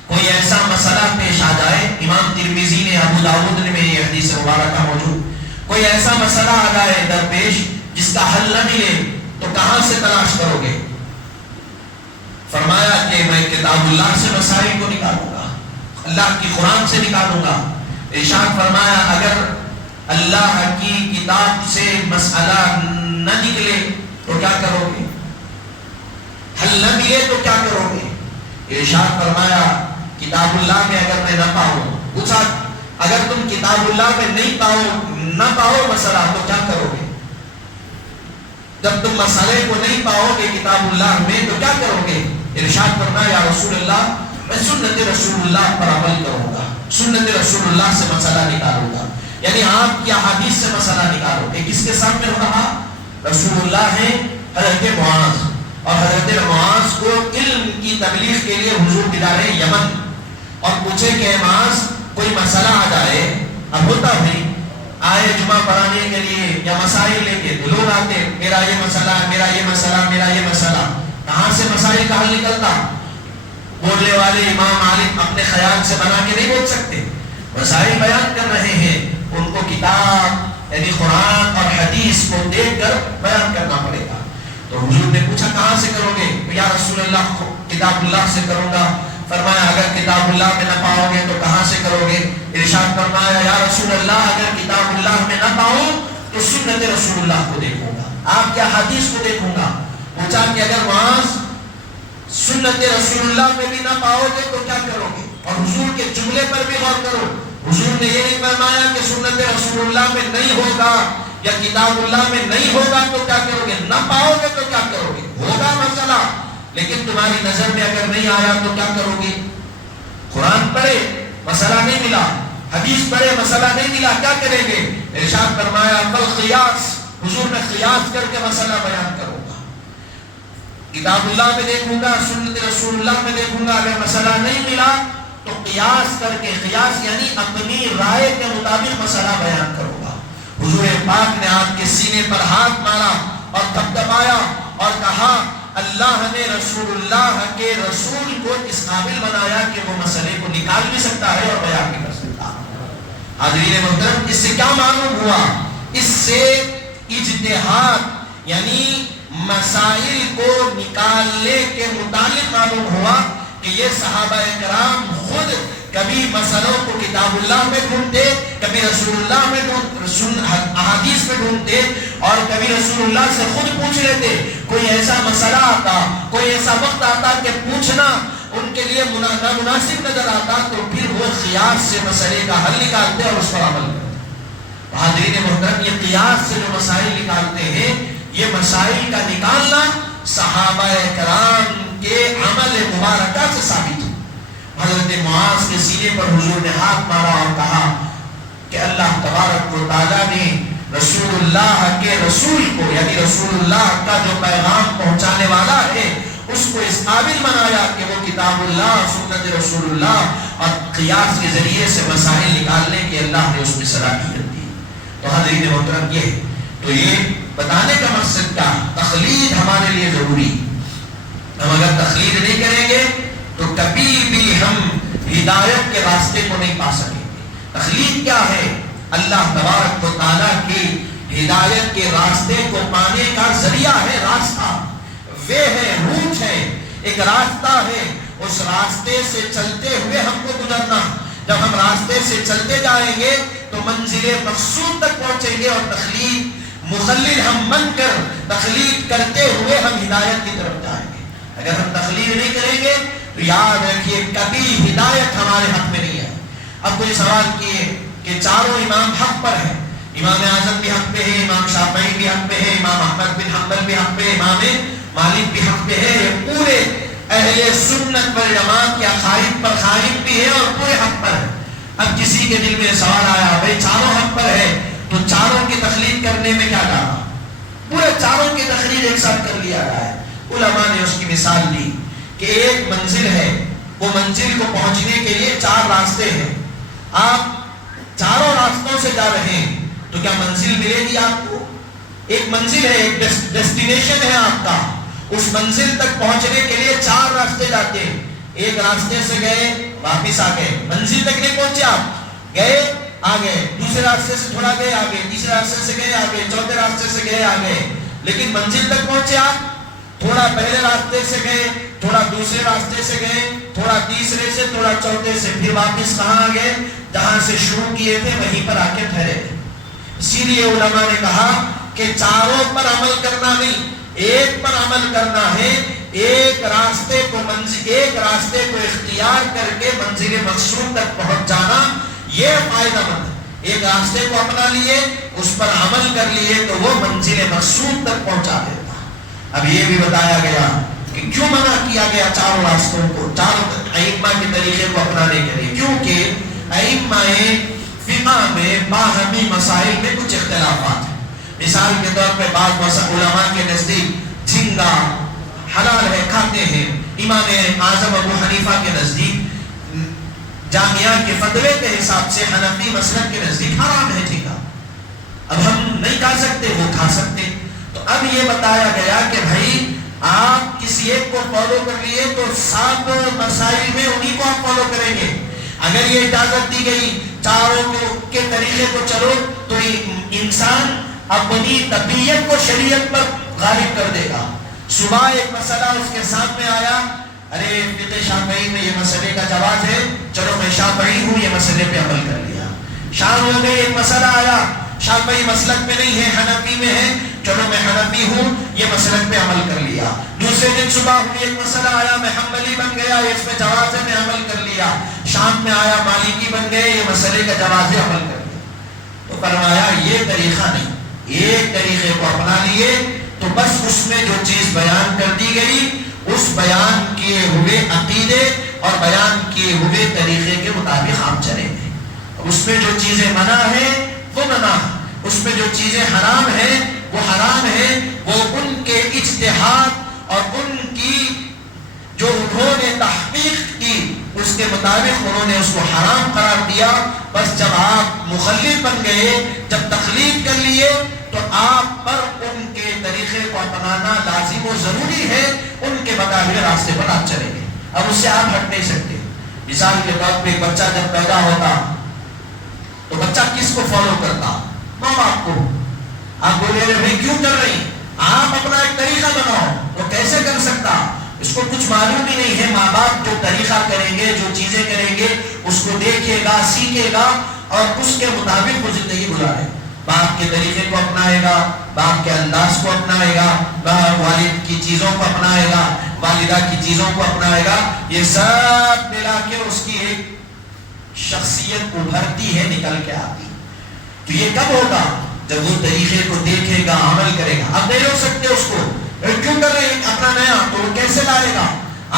کوئی ایسا مسئلہ پیش آ جائے، امام ترمذی نے، ابو داؤد میں یہ حدیث مبارکہ موجود، کوئی ایسا مسئلہ آ جائے درپیش جس کا حل نہ ملے تو کہاں سے تلاش کرو گے؟ فرمایا کہ میں کتاب اللہ سے مسائل کو نکالوں گا، اللہ کی قرآن سے نکالوں گا. ارشاد فرمایا اگر اللہ کی کتاب سے مسئلہ نہ نکلے تو کیا کرو گے؟ حل نہ ملے تو کیا کرو گے؟ ارشاد فرمایا کتاب اللہ میں اگر میں نہ پاؤں، پوچھا اگر تم کتاب اللہ میں نہ پاؤ مسئلہ تو کیا کرو گے؟ جب تم مسئلے کو نہیں پاؤ گے کتاب اللہ میں تو کیا کرو گے؟ ارشاد فرمایا یا رسول اللہ میں سنت رسول اللہ پر عمل کروں گا، سنت رسول اللہ سے مسئلہ نکالوں گا. یعنی آپ کی احادیث سے مسئلہ نکالو گے. کس کے سامنے ہو رہا؟ رسول اللہ ہے، حضرت معاذ، اور حضرت معاذ کو علم کی تبلیغ کے لیے حضور بھیجا رہے یمن، اور پوچھے کہ معاذ کوئی مسئلہ آ جائے. اب ہوتا بھی آئے جمعہ پڑھانے کے لیے یا مسائل لے کے لوگ آتے، میرا یہ مسئلہ، میرا یہ مسئلہ، میرا یہ مسئلہ. کہاں سے مسائل کا حل نکلتا؟ بولنے والے امام عالم اپنے خیال سے بنا کے نہیں بول سکتے، مسائل بیان کر رہے ہیں، ان کو کتاب یعنی قرآن اور حدیث کو دیکھ کر بیان کرنا پڑے گا. تو حضور نے پوچھا کہاں سے کرو گے؟ یا رسول اللہ کتاب اللہ سے کروں گا. فرمایا اگر کتاب اللہ میں نہ پاؤ گے تو کہاں سے کرو گے؟ ارشاد فرمایا یا رسول اللہ اگر کتاب اللہ میں نہ پاؤں تو سنت رسول اللہ کو دیکھوں گا، آپ کے حدیث کو دیکھوں گا. پوچھا کہ اگر وہاں سنت رسول اللہ میں بھی نہ پاؤ گے تو کیا کرو گے؟ اور حضور کے جملے پر بھی غور کرو، حضور نے یہ نہیں فرمایا کہ سنت رسول اللہ میں نہیں ہوگا یا کتاب اللہ میں نہیں ہوگا تو کیا کرو گے، نہ پاؤ گے تو کیا کرو گے. ہوگا مسئلہ لیکن تمہاری نظر میں اگر نہیں آیا تو کیا کرو گے؟ قرآن پڑھے مسئلہ نہیں ملا، حدیث پڑھے مسئلہ نہیں ملا، کیا کریں گے؟ ارشاد فرمایا بل قیاس، حضور میں قیاس کر کے مسئلہ بیان کروں گا. کتاب اللہ میں دیکھوں گا، سنت رسول اللہ میں دیکھوں گا، اگر مسئلہ نہیں ملا تو قیاس کر کے، قیاس یعنی اپنی رائے کے مطابق مسئلہ بیان کروں گا. حضور پاک نے آپ کے سینے پر ہاتھ مارا اور دبدبایا اور کہا اللہ نے رسول اللہ کے رسول کو اس قابل بنایا کہ وہ مسئلے کو نکال بھی سکتا ہے اور بیان بھی کر سکتا ہے. حاضرین محترم، اس سے کیا معلوم ہوا؟ اس سے اجتہاد یعنی مسائل کو نکالنے کے متعلق معلوم ہوا کہ یہ صحابہ کرام خود کبھی مسئلوں کو کتاب اللہ میں ڈھونڈتے، کبھی رسول اللہ میں احادیث میں ڈھونڈتے، اور کبھی رسول اللہ سے خود پوچھ لیتے۔ کوئی ایسا مسئلہ آتا، کوئی ایسا وقت آتا کہ پوچھنا ان کے لیے نامناسب نظر آتا، تو پھر وہ قیاس سے مسئلے کا حل نکالتے اور اس پر عمل کرتے۔ حاضرین محترم، یہ قیاس سے جو مسائل نکالتے ہیں، یہ مسائل کا نکالنا صحابہ کرام کے عمل مبارکہ سے ثابت ہے۔ حضرت معاذ کے سینے پر حضور نے ہاتھ مارا اور کہا کہ اللہ تبارک و تعالیٰ نے رسول اللہ کے رسول کو، یعنی رسول اللہ کا جو پیغام پہنچانے والا ہے، اس کو اس قابل بنایا کہ وہ کتاب اللہ، سنت رسول اللہ اور قیاس کے ذریعے سے مسائل نکالنے کی اللہ نے اس میں صلاحیت دی۔ تو حضرین محترم، یہ بتانے کا مقصد کیا؟ تقلید ہمارے لیے ضروری۔ ہم اگر تقلید نہیں کریں گے تو کبھی بھی ہم ہدایت کے راستے کو نہیں پا سکیں گے۔ تقلید کیا ہے؟ اللہ تبارک و تعالیٰ کی ہدایت کے راستے کو پانے کا ذریعہ ہے، راستہ، وہ ہے، روٹ ہے، ایک راستہ ہے۔ اس راستے سے چلتے ہوئے ہم کو گزرنا۔ جب ہم راستے سے چلتے جائیں گے تو منزل مقصود تک پہنچیں گے، اور تقلید مخلد ہم بن کر تقلید کرتے ہوئے ہم ہدایت کی طرف جائیں گے۔ اگر ہم تقلید نہیں کریں گے تو یاد رکھیے کبھی ہدایت ہمارے حق میں نہیں ہے۔ اب کوئی سوال کیے کہ چاروں امام حق پر ہیں، امام اعظم بھی حق پہ ہے، امام شافعی بھی حق پہ ہے، امام احمد بن حنبل بھی حق پہ ہے، امام مالک بھی حق پہ ہے، یہ پورے اہل سنت والجماعت کے عقائد پر قائم بھی ہے اور پورے حق پر ہے۔ اب کسی کے دل میں سوال آیا، بھائی چاروں حق پر ہے تو چاروں کی تقلید کرنے میں کیا ڈالا؟ پورے چاروں کی تقلید ایک ساتھ کر لیا جائے۔ علماء نے اس کی مثال دی کہ ایک منزل ہے، وہ منزل کو پہنچنے کے لیے 4 راستے ہیں، آپ چاروں راستوں سے جا رہے ہیں تو کیا منزل ملے گی آپ کو؟ ایک منزل ہے، ایک ڈیسٹینیشن ہے آپ کا، اس منزل تک پہنچنے کے لیے 4 راستے جاتے ہیں۔ ایک راستے سے گئے واپس آ گئے، منزل تک نہیں پہنچے، آپ گئے آگے، دوسرے راستے سے تھوڑا گئے آگے، تیسرے راستے سے گئے آگے، چوتھے راستے سے گئے آگے، لیکن منزل تک پہنچے آپ؟ تھوڑا پہلے راستے سے گئے، تھوڑا دوسرے راستے سے گئے، تھوڑا تیسرے سے، تھوڑا چوتھے سے، پھر واپس کہاں گئے؟ جہاں سے شروع کیے تھے وہیں پر آ کے ٹھہرے تھے۔ اسی لیے علماء نے کہا کہ چاروں پر عمل کرنا نہیں، ایک پر عمل کرنا ہے۔ ایک راستے کو اختیار کر کے منزل مقصود تک پہنچ جانا، یہ فائدہ مند ہے۔ ایک راستے کو اپنا لیے، اس پر عمل کر لیے تو وہ منزل مقصود تک پہنچا دیتا۔ اب یہ بھی بتایا گیا کہ کیوں منع کیا گیا چاروں راستوں کو، چاروں ائمہ کے طریقے کو اپنانے کے لیے، کیونکہ ائمہ فقہ میں باہمی مسائل میں کچھ اختلافات ہیں۔ مثال کے طور پہ بعض علماء کے نزدیک جھینگا حلال ہے، کھاتے ہیں۔ امام اعظم ابو حنیفہ کے نزدیک، جامعہ کے فتوے کے حساب سے حنفی مسلک کے نزدیک حرام ہے جھینگا۔ اب ہم نہیں کھا سکتے، وہ کھا سکتے۔ تو اب یہ بتایا گیا کہ بھائی آپ کسی ایک کو فالو کر لیے تو 7 مسائل میں انہی کو آپ فالو کریں گے۔ اگر یہ اجازت دی گئی چاروں کے طریقے کو چلو تو انسان اپنی طبیعت کو شریعت پر غالب کر دے گا۔ صبح ایک مسئلہ اس کے سامنے آیا، ارے فقہ شافعی میں یہ مسئلے کا جواز ہے، چلو میں شافعی ہوں، یہ مسئلے پہ عمل کر لیا۔ شام ہو گئی، ایک مسئلہ آیا، شافعی مسلک میں نہیں ہے، حنفی میں ہے، چلو میں حنفی ہوں، یہ مسلک پہ عمل کر لیا۔ دوسرے دن صبح ہوئی، ایک مسئلہ آیا، میں حنبلی بن گیا، اس میں جواز ہے، میں عمل کر لیا۔ شام میں آیا، مالکی بن گئے، یہ مسئلے کا جواز ہے، عمل کر لیا۔ تو فرمایا یہ طریقہ نہیں، ایک طریقے کو اپنا لیے تو بس اس میں جو چیز بیان کر دی گئی اس بیان کیے ہوئے عقیدے اور بیان کیے ہوئے طریقے کے مطابق آپ چلیں گے۔ اس میں جو چیزیں منع ہیں وہ منع، اس میں جو چیزیں حرام ہیں وہ حرام ہیں، وہ ان کے اجتہاد اور ان کی جو انہوں نے تحقیق کی اس کے مطابق انہوں نے اس کو حرام قرار دیا۔ بس جب آپ مخلد بن گئے، جب تقلید کر لیے تو آپ پر ان کے طریقے کو اپنانا لازم و ضروری ہے، ان کے بتائے ہوئے راستے پر آپ چلیں گے، اب اس سے آپ ہٹ نہیں سکتے۔ مثال کے طور پہ ایک بچہ جب پیدا ہوتا تو بچہ کس کو فالو کرتا؟ ماں باپ کو. آپ بولے بھائی کیوں کر رہی؟ آپ اپنا ایک طریقہ بناؤ. وہ کیسے کر سکتا؟ اس کو کچھ معلوم ہی نہیں ہے. ماں باپ جو طریقہ کریں گے، جو چیزیں کریں گے، اس کو دیکھے گا، سیکھے گا اور اس کے مطابق وہ زندگی گزارے. باپ کے طریقے کو اپنائے گا، باپ کے انداز کو اپنائے گا، والد کی چیزوں کو اپنائے گا، والدہ کی چیزوں کو اپنائے گا. یہ سب ملا کے اس کی ایک شخصیت ابھرتی ہے، نکل کے آتی. تو یہ کب ہوگا؟ جب وہ طریقے کو دیکھے گا، عمل کرے گا. اب نہیں روک سکتے اس کو، کیوں کر رہے ہیں اپنا نیا؟ تو وہ کیسے لائے گا؟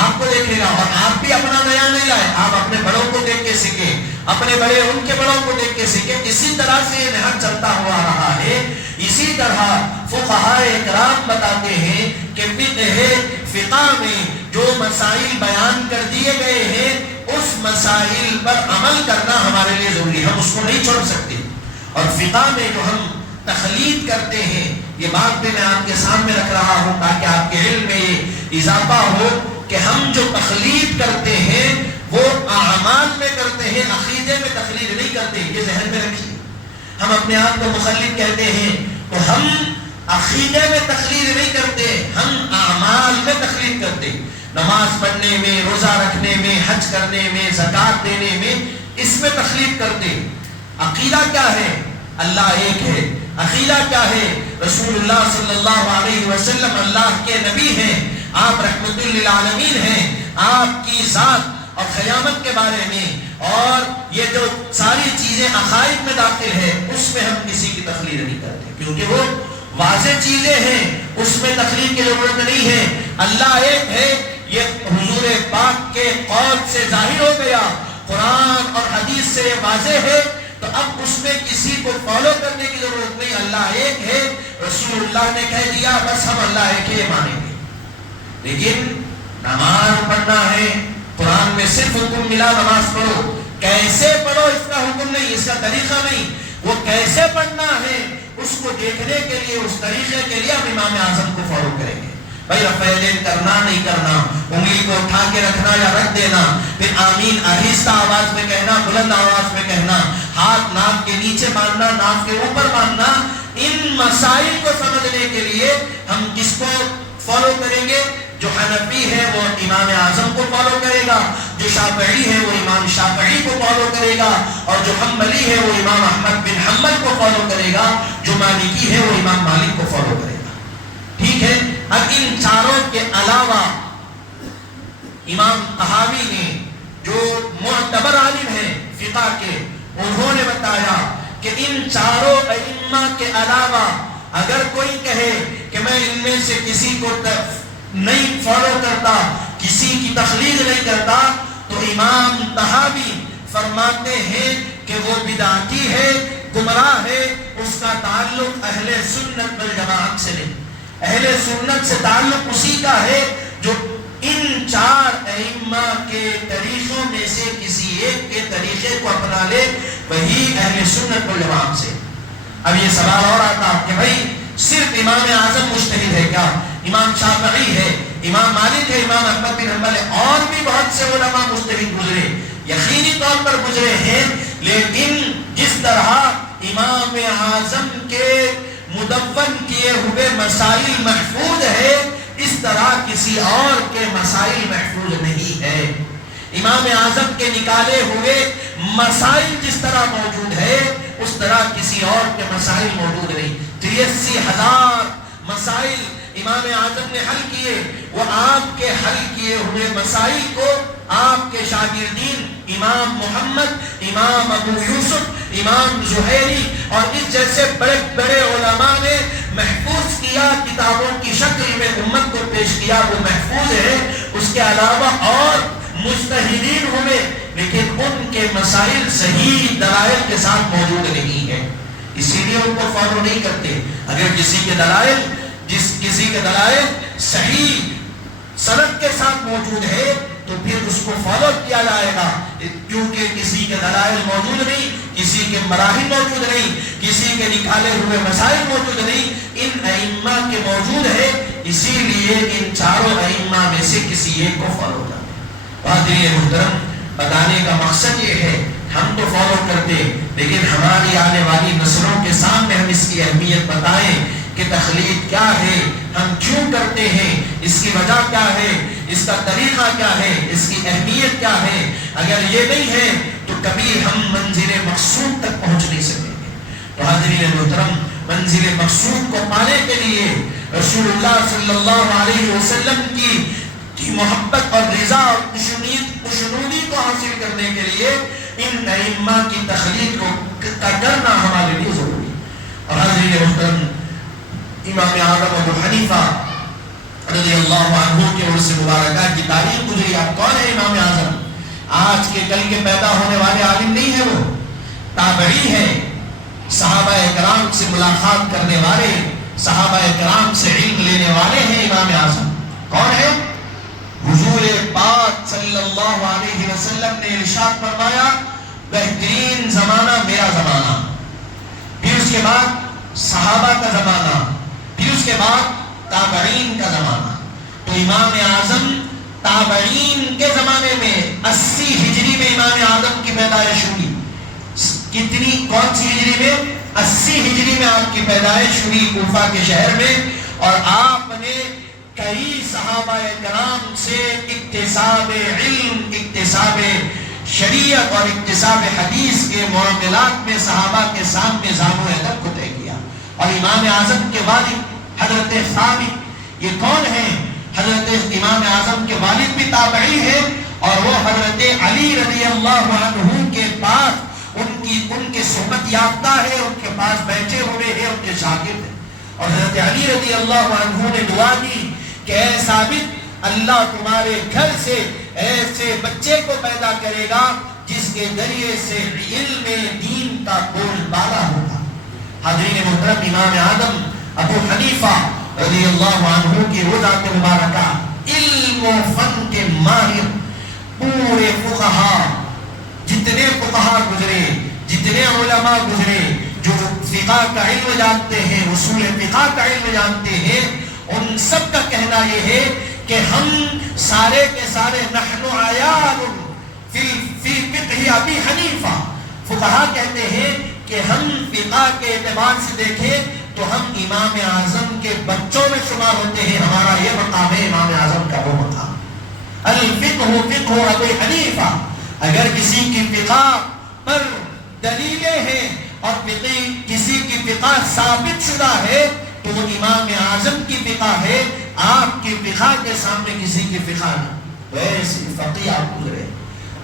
آپ کو دیکھے گا. اور آپ بھی اپنا نیا نہیں لائے، آپ اپنے بڑوں کو دیکھ کے سیکھے، اپنے بڑے ان کے بڑوں کو دیکھ کے سیکھے. اسی طرح سے یہ نہج چلتا ہوا رہا ہے. اسی طرح فقہائے اکرام بتاتے ہیں کہ فقہ میں جو مسائل بیان کر دیے گئے ہیں، اس مسائل پر عمل کرنا ہمارے لیے ضروری ہے. ہم اس کو نہیں چھوڑ سکتے. اور فقہ میں جو ہم تخلید کرتے ہیں، یہ بات بھی میں آپ کے سامنے رکھ رہا ہوں تاکہ آپ کے علم میں یہ اضافہ ہو کہ ہم جو تخلید کرتے ہیں وہ اعمال میں کرتے ہیں، عقیدے میں تخلید نہیں کرتے. یہ ذہن میں رکھیے. ہم اپنے آپ کو مخلد کہتے ہیں تو ہم عقیدے میں تخلید نہیں کرتے، ہم اعمال میں تخلید کرتے. نماز پڑھنے میں، روزہ رکھنے میں، حج کرنے میں، زکوٰۃ دینے میں، اس میں تخلید کرتے. عقیدہ کیا ہے؟ اللہ ایک ہے. عقیدہ کیا ہے؟ رسول اللہ صلی اللہ علیہ وسلم اللہ کے نبی ہیں، آپ رحمت للعالمین ہیں. آپ کی ذات اور قیامت کے بارے میں اور یہ جو ساری چیزیں عقائد میں داخل ہے، اس میں ہم کسی کی تخلید نہیں کرتے، کیونکہ وہ واضح چیزیں ہیں، اس میں تخلید کی ضرورت نہیں ہے. اللہ ایک ہے، یہ حضور پاک کے قول سے ظاہر ہو گیا، قرآن اور حدیث سے واضح ہے. تو اب اس میں کسی کو فالو کرنے کی ضرورت نہیں. اللہ ایک ہے، رسول اللہ نے کہہ دیا، بس ہم اللہ ایک ہے مانیں گے. لیکن نماز پڑھنا ہے، قرآن میں صرف حکم ملا نماز پڑھو. کیسے پڑھو اس کا حکم نہیں، اس کا طریقہ نہیں. وہ کیسے پڑھنا ہے اس کو دیکھنے کے لیے، اس طریقے کے لیے ہم امام اعظم کو فالو کریں گے. بھائی رفع یدین کرنا نہیں کرنا، انگلی کو اٹھا کے رکھنا یا رکھ دینا، پھر آمین آہستہ آواز میں کہنا، بلند آواز میں کہنا، ہاتھ ناک کے نیچے باندھنا، ناک کے اوپر باندھنا. ان مسائل کو سمجھنے کے لیے ہم کس کو فالو کریں گے؟ جو حنفی ہے وہ امام اعظم کو فالو کرے گا، جو شافعی ہے وہ امام شافعی کو فالو کرے گا، اور جو حنبلی ہے وہ امام احمد بن حنبل کو فالو کرے گا، جو مالکی ہے وہ امام مالک کو فالو کرے گا. ٹھیک ہے. اب ان چاروں کے علاوہ امام طحاوی نے جو معتبر عالم ہیں فقہ کے، انہوں نے بتایا کہ ان چاروں ائمہ کے علاوہ اگر کوئی کہے کہ میں ان میں سے کسی کو نہیں فالو کرتا، کسی کی تقلید نہیں کرتا، تو امام طحاوی فرماتے ہیں کہ وہ بدعتی ہے، گمراہ ہے، اس کا تعلق اہل سنت والجماعت سے نہیں. اہل سنت سے تعلق اسی کا ہے جو ان چار ائمہ کے طریقوں میں سے کسی ایک کے طریقے کو اپنا لے، وہی اہل سنت والجماعت سے. اب یہ سوال اور آتا کہ بھائی صرف امام اعظم مجتہد ہے کیا؟ امام شافعی ہے، امام مالک ہے، امام احمد بن حنبل ہے، اور بھی بہت سے علماء مجتہد گزرے، یقینی طور پر گزرے ہیں. لیکن جس طرح امام اعظم کے مدون کیے ہوئے مسائل محفوظ ہے، اس طرح کسی اور کے مسائل محفوظ نہیں ہے. امام اعظم کے نکالے ہوئے مسائل جس طرح موجود ہے، اس طرح کسی اور کے مسائل موجود نہیں. 83,000 مسائل امام اعظم نے حل کیے. وہ آپ کے حل کیے ہوئے مسائل کو آپ کے شاگردین امام محمد، امام ابو یوسف، امام زہیری اور اس جیسے بڑے بڑے علماء نے محفوظ کیا، کتابوں کی شکل میں امت کو پیش کیا، وہ محفوظ ہے. اس کے علاوہ اور مجتہدین ہوئے، لیکن ان کے مسائل صحیح دلائل کے ساتھ موجود نہیں ہے، اسی لیے ان کو فالو نہیں کرتے. اگر کسی کے دلائل صحیح سند کے ساتھ موجود ہے تو پھر اس کو فالو کیا جائے گا. کیونکہ کسی کے دلائل موجود نہیں، کسی کے مراحل موجود نہیں، کسی کے نکالے ہوئے مسائل موجود نہیں، ان ائمہ کے موجود ہے، اسی لیے ان چاروں ائمہ میں سے کسی ایک کو فالو کرنا. محترم، بتانے کا مقصد یہ ہے ہم تو فالو کرتے، لیکن ہماری آنے والی نسلوں کے سامنے ہم اس کی اہمیت بتائیں کہ تخلیق کیا ہے، ہم کیوں کرتے ہیں، اس کی وجہ کیا ہے، اس کا طریقہ کیا ہے، اس کی اہمیت کیا ہے۔ اگر یہ نہیں ہے تو کبھی ہم منزل مقصود تک پہنچ نہیں سکیں گے۔ تو حاضرین محترم، منزل مقصود کو پانے کے لیے رسول اللہ صلی اللہ علیہ وسلم کی محبت اور رضا اور خوشنودی کو حاصل کرنے کے لیے ان ائمہ کی تخلیق کو کرنا ہمارے لیے ضروری ہے۔ اور حاضرین محترم، امام اعظم ابو حنیفہ رضی اللہ عنہ کے عرص مبارکہ کی تاریخ گزری۔ اب کون ہے امام اعظم؟ آج کے کل کے پیدا ہونے والے عالم نہیں ہے، وہ تابعی ہے، صحابہ کرام سے ملاقات کرنے والے، صحابہ کرام سے علم لینے والے ہیں امام اعظم۔ کون ہے؟ حضور پاک صلی اللہ علیہ وسلم نے ارشاد فرمایا بہترین زمانہ میرا زمانہ، پھر اس کے بعد صحابہ کا زمانہ، پھر اس کے بعد تابعین کا زمانہ۔ تو امام اعظم تابعین کے زمانے میں 80 ہجری میں امام اعظم کی پیدائش ہوئی۔ کتنی، کون سی ہجری میں؟ 80 ہجری میں آپ کی پیدائش ہوئی کوفہ کے شہر میں، اور آپ نے کئی صحابہ کرام سے اکتساب علم، اکتساب شریعت اور اکتساب حدیث کے معاملات میں صحابہ کے سامنے ذات و ادب کو طے کیا۔ اور امام اعظم کے والد حضرت ثابت، یہ کون ہیں؟ حضرت امام اعظم کے والد بھی تابعی ہیں، اور وہ حضرت علی رضی اللہ عنہ کے پاس ان کے صحبت یافتہ ہے، ان کے پاس بیٹھے ہوئے ہیں، ان کے شاگرد ہیں۔ اور حضرت علی رضی اللہ عنہ نے دعا کی کہ اے ثابت، اللہ تمہارے گھر سے ایسے بچے کو پیدا کرے گا جس کے ذریعے سے علم دین کا بول بالا ہوگا۔ حاضرین محترم، امام اعظم ابو حنیفہ رضی اللہ عنہ کی وہ ذات مبارکہ علم و فن کے ماہر، پورے فقہا، جتنے فقہا گزرے، جتنے علماء گزرے جو فقہ کا علم جانتے ہیں، اصول فقہ کا علم جانتے ہیں، ان سب کا کہنا یہ ہے کہ ہم سارے کے سارے نحن عیال فی فقہ ابی حنیفہ، فقہا کہتے ہیں کہ ہم فقہ کے اعتبار سے دیکھیں تو ہم امام اعظم کے بچوں میں شمار ہوتے ہیں۔ ہمارا یہ مقام ہے، امام اعظم کا وہ مقام۔ الفقہ فقہ ابی حنیفہ، اگر کسی کی فقہ پر دلیلیں ہیں اور کسی کی فقہ ثابت شدہ ہے تو وہ امام اعظم کی فقہ ہے، آپ کی فقہ کے سامنے کسی کی فقہ نہیں۔ ویسے فقی آپ گزرے،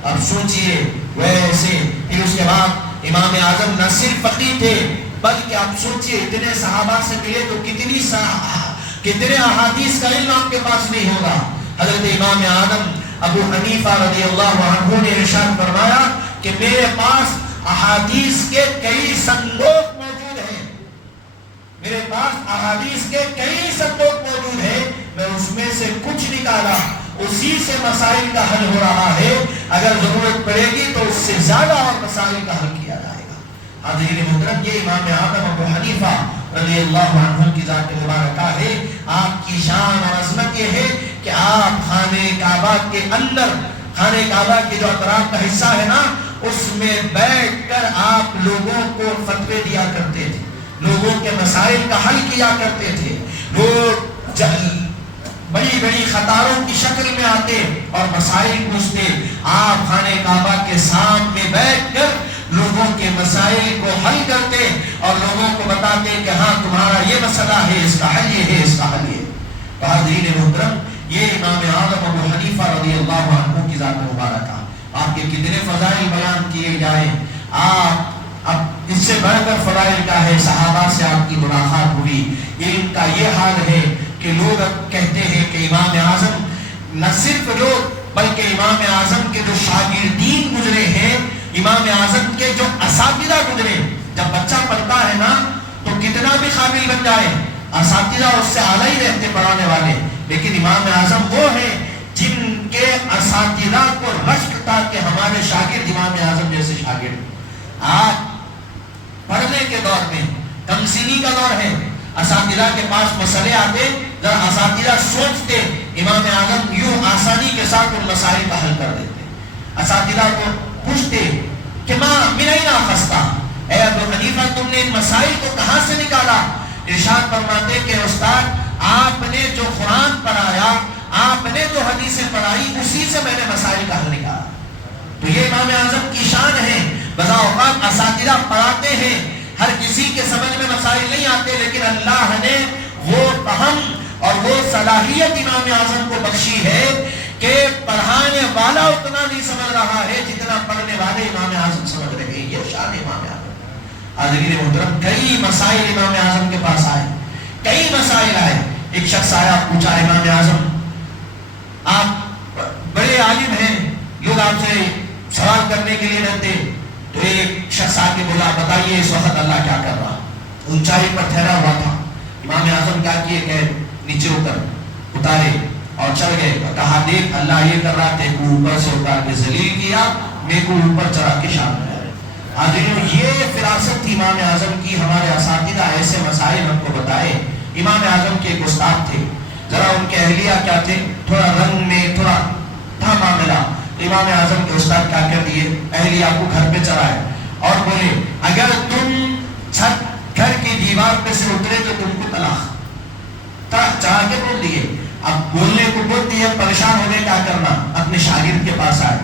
اب سوچئے ویسے، پھر اس کے بعد امام اعظم نہ صرف فقی تھے بلکہ آپ سوچئے اتنے صحابہ سے ملے تو کتنے احادیث کا علم آپ کے پاس نہیں ہوگا۔ حضرت امام اعظم ابو حنیفہ رضی اللہ عنہ نے ارشاد فرمایا کہ میرے پاس احادیث کے کئی صندوق موجود ہیں، میرے پاس احادیث کے کئی صندوق موجود ہیں، میں اس میں سے کچھ نکالا، اسی سے مسائل کا حل ہو رہا ہے، اگر ضرورت پڑے گی تو اس سے زیادہ اور مسائل کا حل کیا جائے گا۔ حاضرین محترم، یہ امام اعظم ابو حنیفہ رضی اللہ عنہ کی ذات مبارکہ ہے۔ آپ کی شان اور عظمت یہ ہے کہ آپ خانہ کعبہ کے اندر، خانہ کعبہ کے جو اطراف کا حصہ ہے نا، اس میں بیٹھ کر آپ لوگوں کو فتوے دیا کرتے تھے، لوگوں کے مسائل کا حل کیا کرتے تھے۔ لوگ بڑی بڑی قطاروں کی شکل میں آتے اور مسائل پوچھتے، آپ خانہ کعبہ کے سامنے بیٹھ کر لوگوں کے مسائل کو حل کرتے اور لوگوں کو بتاتے کہ ہاں تمہارا یہ مسئلہ ہے، اس کا حل یہ ہے، اس کا حل یہ ہے۔ حاضرین محترم، یہ امام اعظم ابو حنیفہ رضی اللہ عنہ کی ذات مبارکہ، آپ کے کتنے فضائل بیان کیے جائیں، آپ اب اس سے بڑھ کر فضائل کا ہے، صحابہ سے آپ کی ملاقات ہوئی، ان کا یہ حال ہے کہ لوگ اب کہتے ہیں کہ امام اعظم نہ صرف لوگ بلکہ امام اعظم کے جو شاگردین گزرے ہیں، امام اعظم کے جو اساتذہ گزرے، جب بچہ پڑھتا ہے نا تو کتنا بھی قابل بن جائے، اساتذہ اس سے اعلیٰ ہی رہتے پڑھانے والے، لیکن امام اعظم وہ ہیں جن کے اساتذہ کو رشک تھا کہ ہمارے شاگرد امام اعظم جیسے شاگرد۔ آج پڑھنے کے دور میں، کم سنی کا دور ہے، اساتذہ کے پاس مسئلے آتے، ذرا اساتذہ سوچتے، امام اعظم یوں آسانی کے ساتھ ان مسائل کا حل کر دیتے۔ اساتذہ کو پوچھتے کہ ماں من این اخذتا، اے ابو حنیفہ تم نے ان مسائل کو کہاں سے نکالا؟ ارشاد فرماتے کہ استاد آپ نے جو قرآن پڑھایا، آپ نے جو حدیثیں پڑھائی، اسی سے میں نے مسائل کا حل نکالا۔ تو یہ امام اعظم کی شان ہے۔ بذا اوقات اساتذہ پڑھاتے ہیں، ہر کسی کے سمجھ میں مسائل نہیں آتے، لیکن اللہ نے وہ فہم اور وہ صلاحیت امام اعظم کو بخشی ہے کہ پڑھانے والا اتنا نہیں سمجھ رہا ہے جتنا پڑھنے والے امام اعظم سمجھ رہے ہیں۔ یہ شان امام اعظم۔ حاضرین محترم، کئی مسائل امام اعظم کے پاس آئے، کئی مسائل آئے۔ ایک شخص آیا، پوچھا امام اعظم آپ بڑے عالم ہیں، لوگ آپ سے سوال کرنے کے لیے رہتے، تو ایک شخص آ کے بولا بتائیے اس وقت اللہ کیا کر رہا؟ اونچائی پر ٹھہرا ہوا تھا۔ امام اعظم کیا کیے کہ نیچے اتارے اور چڑھ گئے اور کہا دیکھ اللہ یہ کر رہا تھے، اوپر سے اتار کے ذلیل کیا، میرے کو اوپر چڑھا کے شان میں۔ حاضرین یہ فراست تھی امام اعظم کی۔ ہمارے اساتذہ ایسے مسائل ہم کو بتائے۔ امام اعظم کے ایک استاد تھے، ذرا ان کے اہلیہ کیا تھے، تھوڑا رنگ میں تھوڑا تھا معاملہ۔ امام اعظم کے استاد کیا کر دیے، اہلیہ کو گھر پہ چڑھائے اور بولے اگر تم چھت گھر کی دیوار پہ سے اترے تو تم کو طلاق چڑھا کے بول دیے۔ اب بولنے کو بول دیے، پریشان ہونے کیا کرنا، اپنے شاگرد کے پاس آئے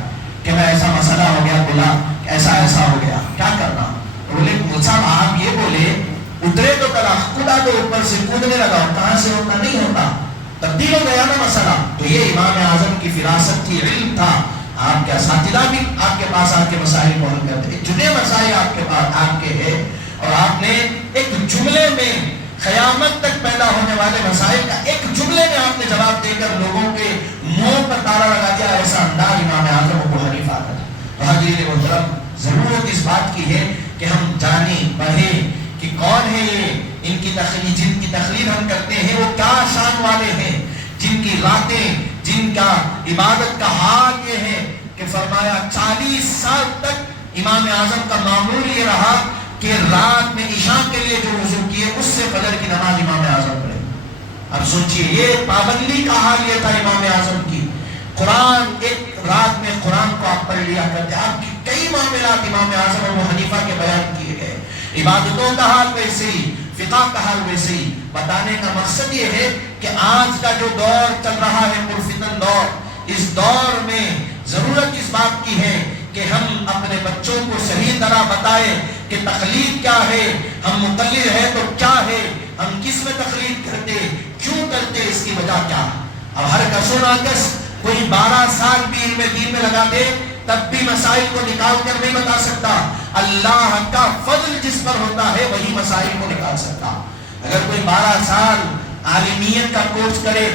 کہ میں ایسا مسئلہ ہو گیا، بولا ایسا ایسا ہو گیا، کیا کرنا؟ بولے صاحب آپ یہ بولے اترے تو طلاق، کدا تو اوپر سے کودنے لگا، کہاں سے ہوتا نہیں ہوتا، تبدیل ہو گیا نا مسئلہ۔ تو یہ امام اعظم کی فراست تھی، علم تھا۔ آپ کے اساتذہ بھی آپ کے پاس آ کے مسائل کو حل کرتے، جنے مسائل آپ کے پاس آپ کے ہیں، اور آپ نے ایک جملے میں قیامت تک پیدا ہونے والے مسائل کا ایک جملے میں آپ نے جواب دے کر لوگوں کے منہ پر تالا لگا دیا۔ ایسا انداز امام اعظم ابو حنیفہ کا تھا۔ تو حضرت محترم، ضرورت اس بات کی ہے کہ ہم جانیں پڑھیں کہ کون ہے یہ، ان کی تخلیق، جن کی تخلیق ہم کرتے ہیں وہ کیا شان والے ہیں، جن کی راتیں، جن کا عبادت کا حال یہ ہے کہ فرمایا 40 سال تک امام اعظم کا معمول یہ رہا کہ رات میں عشاء کے لیے جو وضو کیے اس سے فجر کی نماز امام اعظم پڑھے۔ اب سوچئے یہ پابندی کا حال یہ تھا امام اعظم کی۔ قرآن ایک رات میں قرآن کو آپ پڑھ لیا کرتے۔ آپ کی کئی معاملات امام اعظم ابو حنیفہ کے بیان کیے گئے، عبادتوں کا حال ویسے ہی، فقہ کا حال ویسے ہی۔ بتانے کا مقصد یہ ہے کہ آج کا جو دور چل رہا ہے پرفتن دور، اس دور میں ضرورت اس بات کی ہے کہ ہم اپنے بچوں کو صحیح طرح بتائیں کہ تقلید کیا ہے، ہم مقلد ہے تو کیا ہے، ہم کس میں تقلید کرتے، کیوں کرتے، اس کی وجہ کیا۔ اب ہر کس و ناقص کوئی 12 سال بھی علم دین میں لگا دے تب بھی مسائل کو نکال کر نہیں بتا سکتا۔ اللہ کا فضل جس پر ہوتا ہے وہی مسائل کو نکال سکتا۔ اگر کوئی 12 سال عالمیت کا کورس کرے،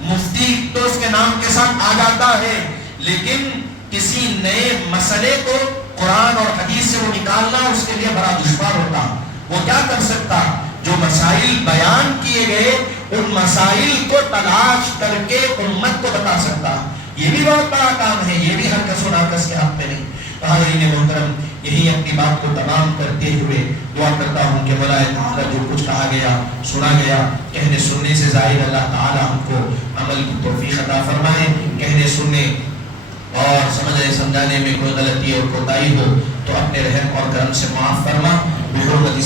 مفتی تو اس کے نام کے ساتھ آ جاتا ہے، لیکن کسی نئے مسئلے کو قرآن اور حدیث سے وہ نکالنا اس کے لیے بڑا دشوار ہوتا۔ وہ کیا کر سکتا؟ جو مسائل بیان کیے گئے ان مسائل کو تلاش کر کے امت کو بتا سکتا۔ یہ بھی بہت بڑا کام ہے، یہ بھی ہر کس و ناقص کے ہاتھ میں نہیں۔ تو حضرین محترم، یہی اپنی بات کو تمام کرتے ہوئے دعا کرتا ہوں کہ مولا تعالیٰ جو کچھ کہا گیا، سنا گیا، کہنے سننے سے ظاہر اللہ تعالیٰ ہم کو عمل کی توفیق عطا فرمائے۔ کہنے سننے اور سمجھنے سمجھانے میں کوئی غلطی اور کوتاہی ہو تو اپنے رحم اور کرم سے معاف فرما۔ بحرمت